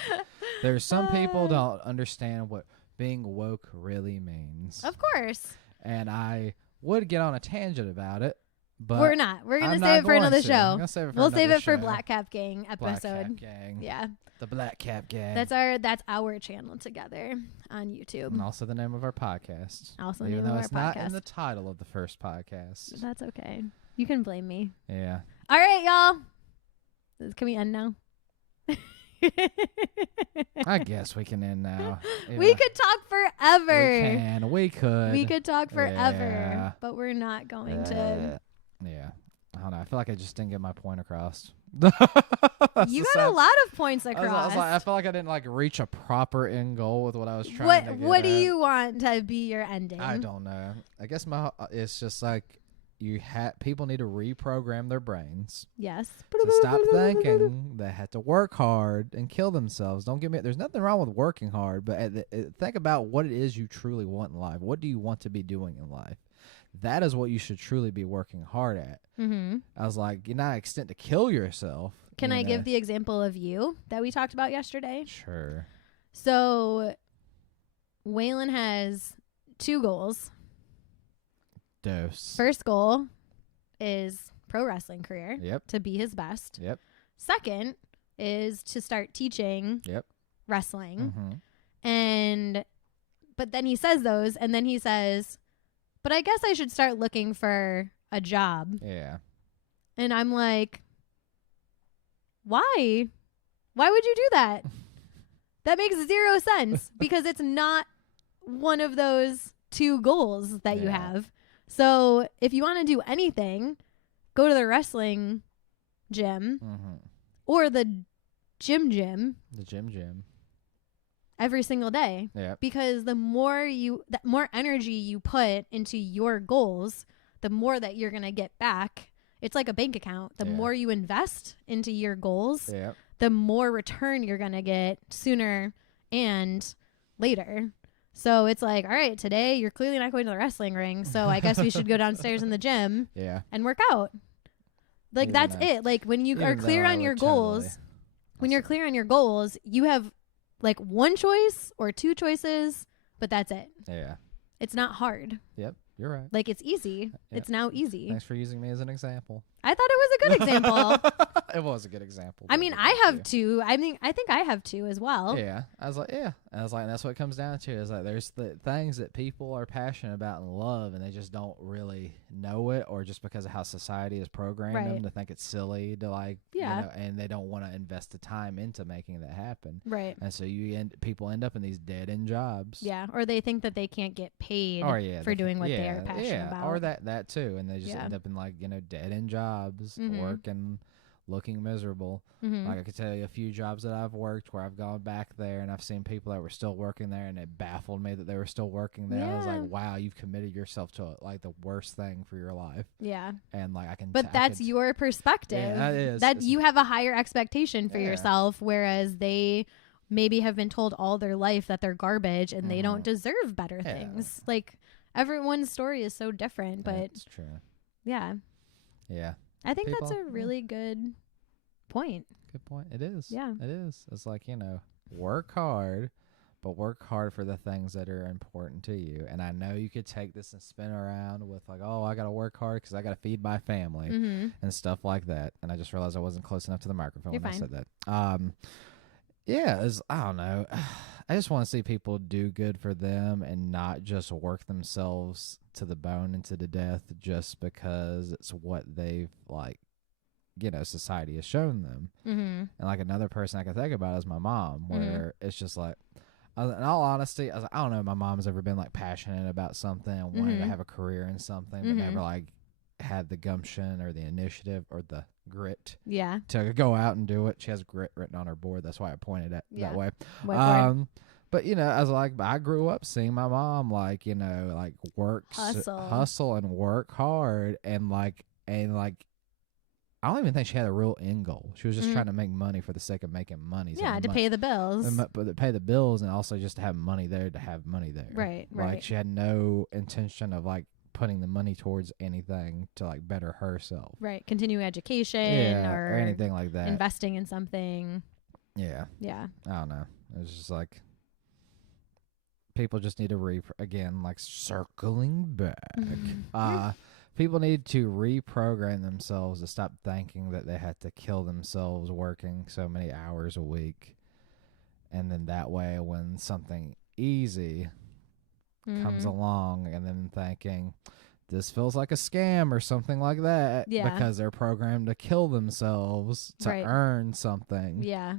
there's some people don't understand what being woke really means. Of course. And I would get on a tangent about it, but we're not. We're going to save it for another show. We'll save it for Black Cap Gang episode. Black Cap Gang. Yeah. The Black Cap Gang. That's our channel together on YouTube. And also the name of our podcast. Also the name of our podcast. Even though it's not in the title of the first podcast. That's okay. You can blame me. Yeah. All right, y'all. Can we end now? I guess we can end now. Yeah. We could talk forever. We could. We could talk forever, but we're not going to. Yeah. I don't know. I feel like I just didn't get my point across. You got a lot of points across. I feel like I didn't reach a proper end goal with what I was trying to get What do you want to be your ending? I don't know. I guess it's just like people need to reprogram their brains. Yes. To stop thinking they have to work hard and kill themselves. Don't get me. There's nothing wrong with working hard, but think about what it is you truly want in life. What do you want to be doing in life? That is what you should truly be working hard at. Mm-hmm. I was like, you're not extent to kill yourself. Can I give the example of you that we talked about yesterday? Sure. So Waylon has 2 goals. Dose. First goal is pro wrestling career. Yep. To be his best. Yep. Second is to start teaching wrestling. Mm-hmm. But then he says those, and then he says, but I guess I should start looking for a job. Yeah. And I'm like, why? Why would you do that? That makes 0 sense because it's not one of those 2 goals that you have. So if you want to do anything, go to the wrestling gym or the gym. The gym. Every single day. Yeah. Because the more energy you put into your goals, the more that you're going to get back. It's like a bank account. The more you invest into your goals, the more return you're going to get sooner and later. So it's like, all right, today you're clearly not going to the wrestling ring, so I guess we should go downstairs in the gym and work out. Like, that's it. Like, when you are clear on your goals, you have like 1 choice or 2 choices, but that's it. Yeah. It's not hard. Yep. You're right. Like, it's easy. Yep. It's now easy. Thanks for using me as an example. I thought it was a good example. It was a good example. I mean, I have 2. I think I have 2 as well. Yeah. I was like, and that's what it comes down to is like there's the things that people are passionate about and love, and they just don't really know it, or just because of how society has programmed them to think it's silly to and they don't want to invest the time into making that happen. Right. And so people end up in these dead end jobs. Yeah. Or they think that they can't get paid for doing what they are passionate about. Or that too. And they just end up in dead end jobs, working looking miserable. Like I could tell you a few jobs that I've worked where I've gone back there and I've seen people that were still working there, and it baffled me that they were still working there. I was like, wow, you've committed yourself to like the worst thing for your life. Yeah. And like I can. But that's your perspective. Yeah, that is. That you have a higher expectation for yourself, whereas they maybe have been told all their life that they're garbage and they don't deserve better things. Like everyone's story is so different, but it's true. Yeah. Yeah. I think that's a really good point. Good point. It is. Yeah. It is. It's like, work hard, but work hard for the things that are important to you. And I know you could take this and spin around with like, oh, I got to work hard because I got to feed my family and stuff like that. And I just realized I wasn't close enough to the microphone when I said that. Yeah, I don't know. I just want to see people do good for them and not just work themselves to the bone and to the death just because it's what they've, like, society has shown them. And, like, another person I can think about is my mom, where it's just like, in all honesty, I was like, I don't know if my mom's ever been, like, passionate about something and wanted to have a career in something, but never, like, had the gumption or the initiative or the grit to go out and do it. She has grit written on her board. That's why I pointed at that way. But I was like, I grew up seeing my mom like hustle and work hard and like I don't even think she had a real end goal. She was just trying to make money for the sake of making money. To pay the bills. But to pay the bills and also just to have money there to have money there. Right. Like she had no intention of like putting the money towards anything to like better herself. Right. Continuing education or anything like that. Investing in something. Yeah. Yeah. I don't know. It's just like people just need to again, like circling back. People need to reprogram themselves to stop thinking that they have to kill themselves working so many hours a week. And then that way when something easy comes along and then thinking this feels like a scam or something like that because they're programmed to kill themselves to earn something. Yeah.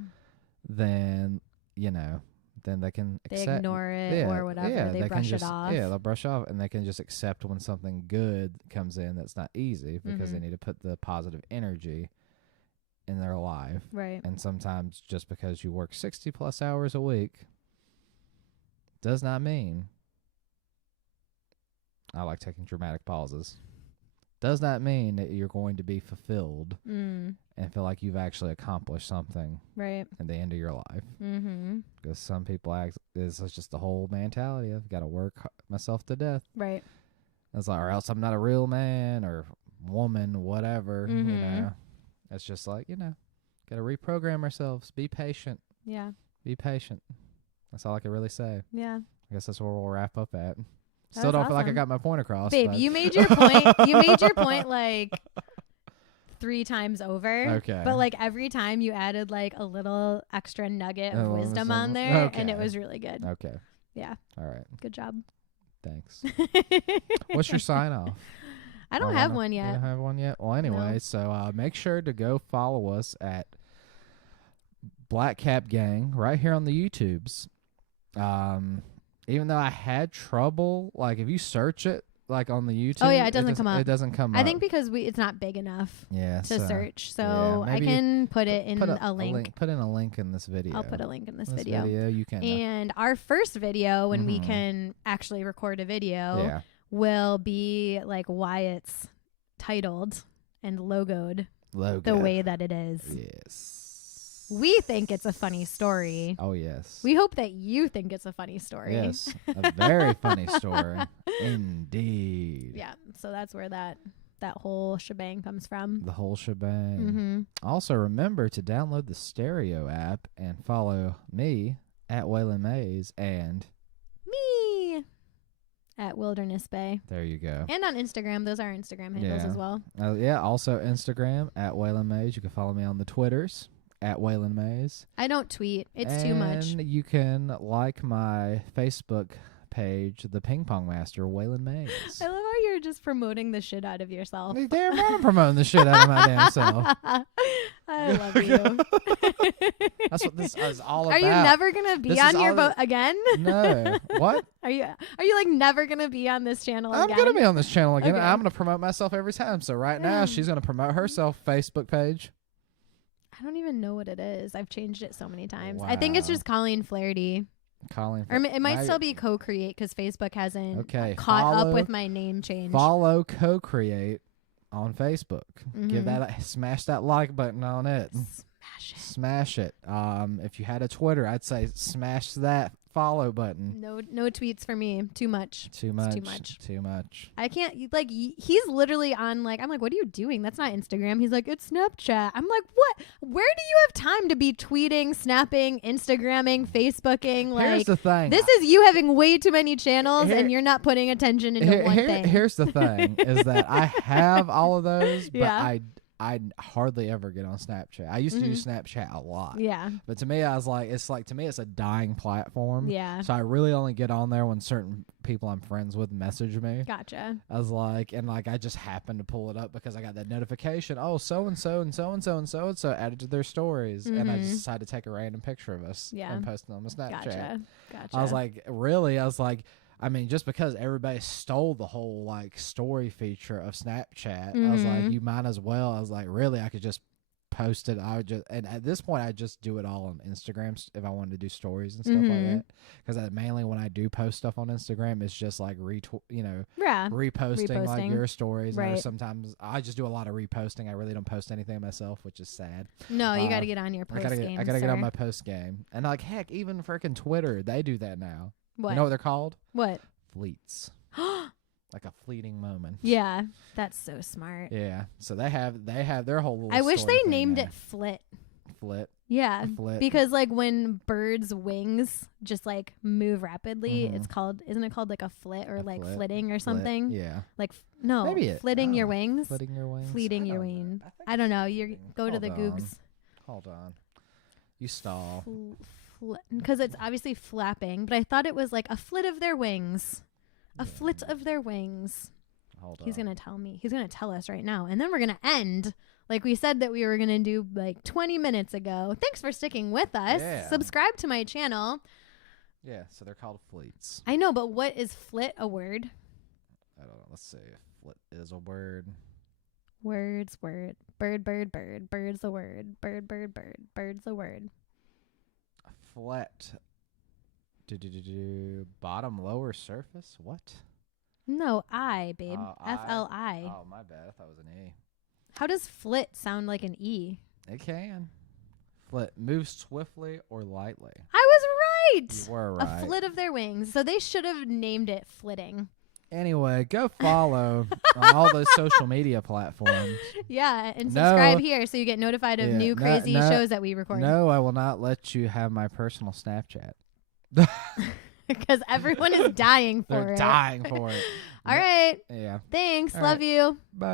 Then, then they can they ignore it or whatever. Yeah, they brush it off. Yeah, they'll brush off and they can just accept when something good comes in that's not easy because they need to put the positive energy in their life. Right. And sometimes just because you work 60 plus hours a week does not mean I like taking dramatic pauses. Does not mean that you're going to be fulfilled and feel like you've actually accomplished something at the end of your life. Because some people it's just the whole mentality of got to work myself to death. Right. It's like, or else I'm not a real man or woman, whatever. It's just like, got to reprogram ourselves. Be patient. Yeah. Be patient. That's all I can really say. Yeah. I guess that's where we'll wrap up at. Still don't feel like I got my point across. Babe, you made your point. You made your point like 3 times over. Okay. But like every time you added like a little extra nugget of wisdom on there and it was really good. Okay. Yeah. All right. Good job. Thanks. What's your sign off? I don't have one yet. You don't have one yet? Well, anyway, No. So make sure to go follow us at Black Cap Gang right here on the YouTubes. Even though I had trouble, like if you search it, like on the YouTube, it doesn't come up. It doesn't come up. I think because it's not big enough to search. So I maybe can put it in a link. Put in a link in this video. I'll put a link in this video. You can. And our first video, when we can actually record a video, will be like why it's titled and logoed the way that it is. Yes. We think it's a funny story. Oh, yes. We hope that you think it's a funny story. Yes, a very funny story. Indeed. Yeah, so that's where that whole shebang comes from. The whole shebang. Also, remember to download the Stereo app and follow me at Waylon Mays and me at Wilderness Bay. There you go. And on Instagram. Those are our Instagram handles as well. Also Instagram at Waylon Mays. You can follow me on the Twitters. At Waylon Mays. I don't tweet. It's too much. And you can like my Facebook page, The Ping Pong Master, Waylon Mays. I love how you're just promoting the shit out of yourself. Damn right I'm promoting the shit out of my damn self. I love you. That's what this is all about. Are you never going to be on your boat again? No. What? Are you like never going to be on this channel again? I'm going to be on this channel again. Okay. I'm going to promote myself every time. So right now she's going to promote herself Facebook page. I don't even know what it is. I've changed it so many times. Wow. I think it's just Colleen Flaherty. Or it might still be co-create because Facebook hasn't caught up with my name change. Follow co-create on Facebook. Give that smash that like button on it. Smash it. If you had a Twitter, I'd say smash that follow button. No tweets for me. Too much. Too much. I can't, like, he's literally on, like, I'm like, what are you doing? That's not Instagram. He's like, it's Snapchat. I'm like, what? Where do you have time to be tweeting, snapping, Instagramming, Facebooking? Like, here's the thing. This is you having way too many channels and you're not putting attention into one thing. Here's the thing is that I have all of those, but I hardly ever get on Snapchat. I used to use Snapchat a lot. Yeah. But to me, I was like, to me, it's a dying platform. Yeah. So I really only get on there when certain people I'm friends with message me. Gotcha. I was like, I just happened to pull it up because I got that notification. Oh, so-and-so and so-and-so and so-and-so added to their stories. And I just decided to take a random picture of us and post it on my Snapchat. Gotcha. I was like, really? I was like, I mean, just because everybody stole the whole, like, story feature of Snapchat, I was like, you might as well. I was like, really? I could just post it. I would just, and at this point, I just do it all on Instagram if I wanted to do stories and stuff like that. Because mainly when I do post stuff on Instagram, it's just like, reposting like your stories. Right. And sometimes I just do a lot of reposting. I really don't post anything myself, which is sad. No, you got to get on your post game. I got to get on my post game. And, like, heck, even freaking Twitter, they do that now. What? You know what they're called? What? Fleets. Like a fleeting moment. Yeah, that's so smart. Yeah, so they have their whole little I wish they named there. it Flit. Flit. Yeah, Flit. because like when birds' wings just like move rapidly, isn't it called like a flit or like flitting or something? Flit. Yeah. Like flitting your wings. Flitting your wings. Fleeting your wings. I don't know. You go to the Googs. Hold on. You stall. Because it's obviously flapping, but I thought it was like a flit of their wings. A flit of their wings. Hold on. He's going to tell me. He's going to tell us right now. And then we're going to end like we said that we were going to do like 20 minutes ago. Thanks for sticking with us. Yeah. Subscribe to my channel. Yeah, so they're called fleets. I know, but what is flit a word? I don't know. Let's see. Flit is a word. Words, word. Bird, bird, bird. Bird's a word. Bird, bird, bird. Bird's a word. Flat. Bottom lower surface? What? No, babe. F-L-I. Oh, my bad. I thought it was an E. How does flit sound like an E? It can. Flit. Move swiftly or lightly. I was right. You were right. A flit of their wings. So they should have named it flitting. Anyway, go follow on all those social media platforms. Yeah, and subscribe here so you get notified of new crazy shows that we record. No, I will not let you have my personal Snapchat. Because everyone is dying for it. They're dying for it. All right. Yeah. Thanks. All Love you. Bye.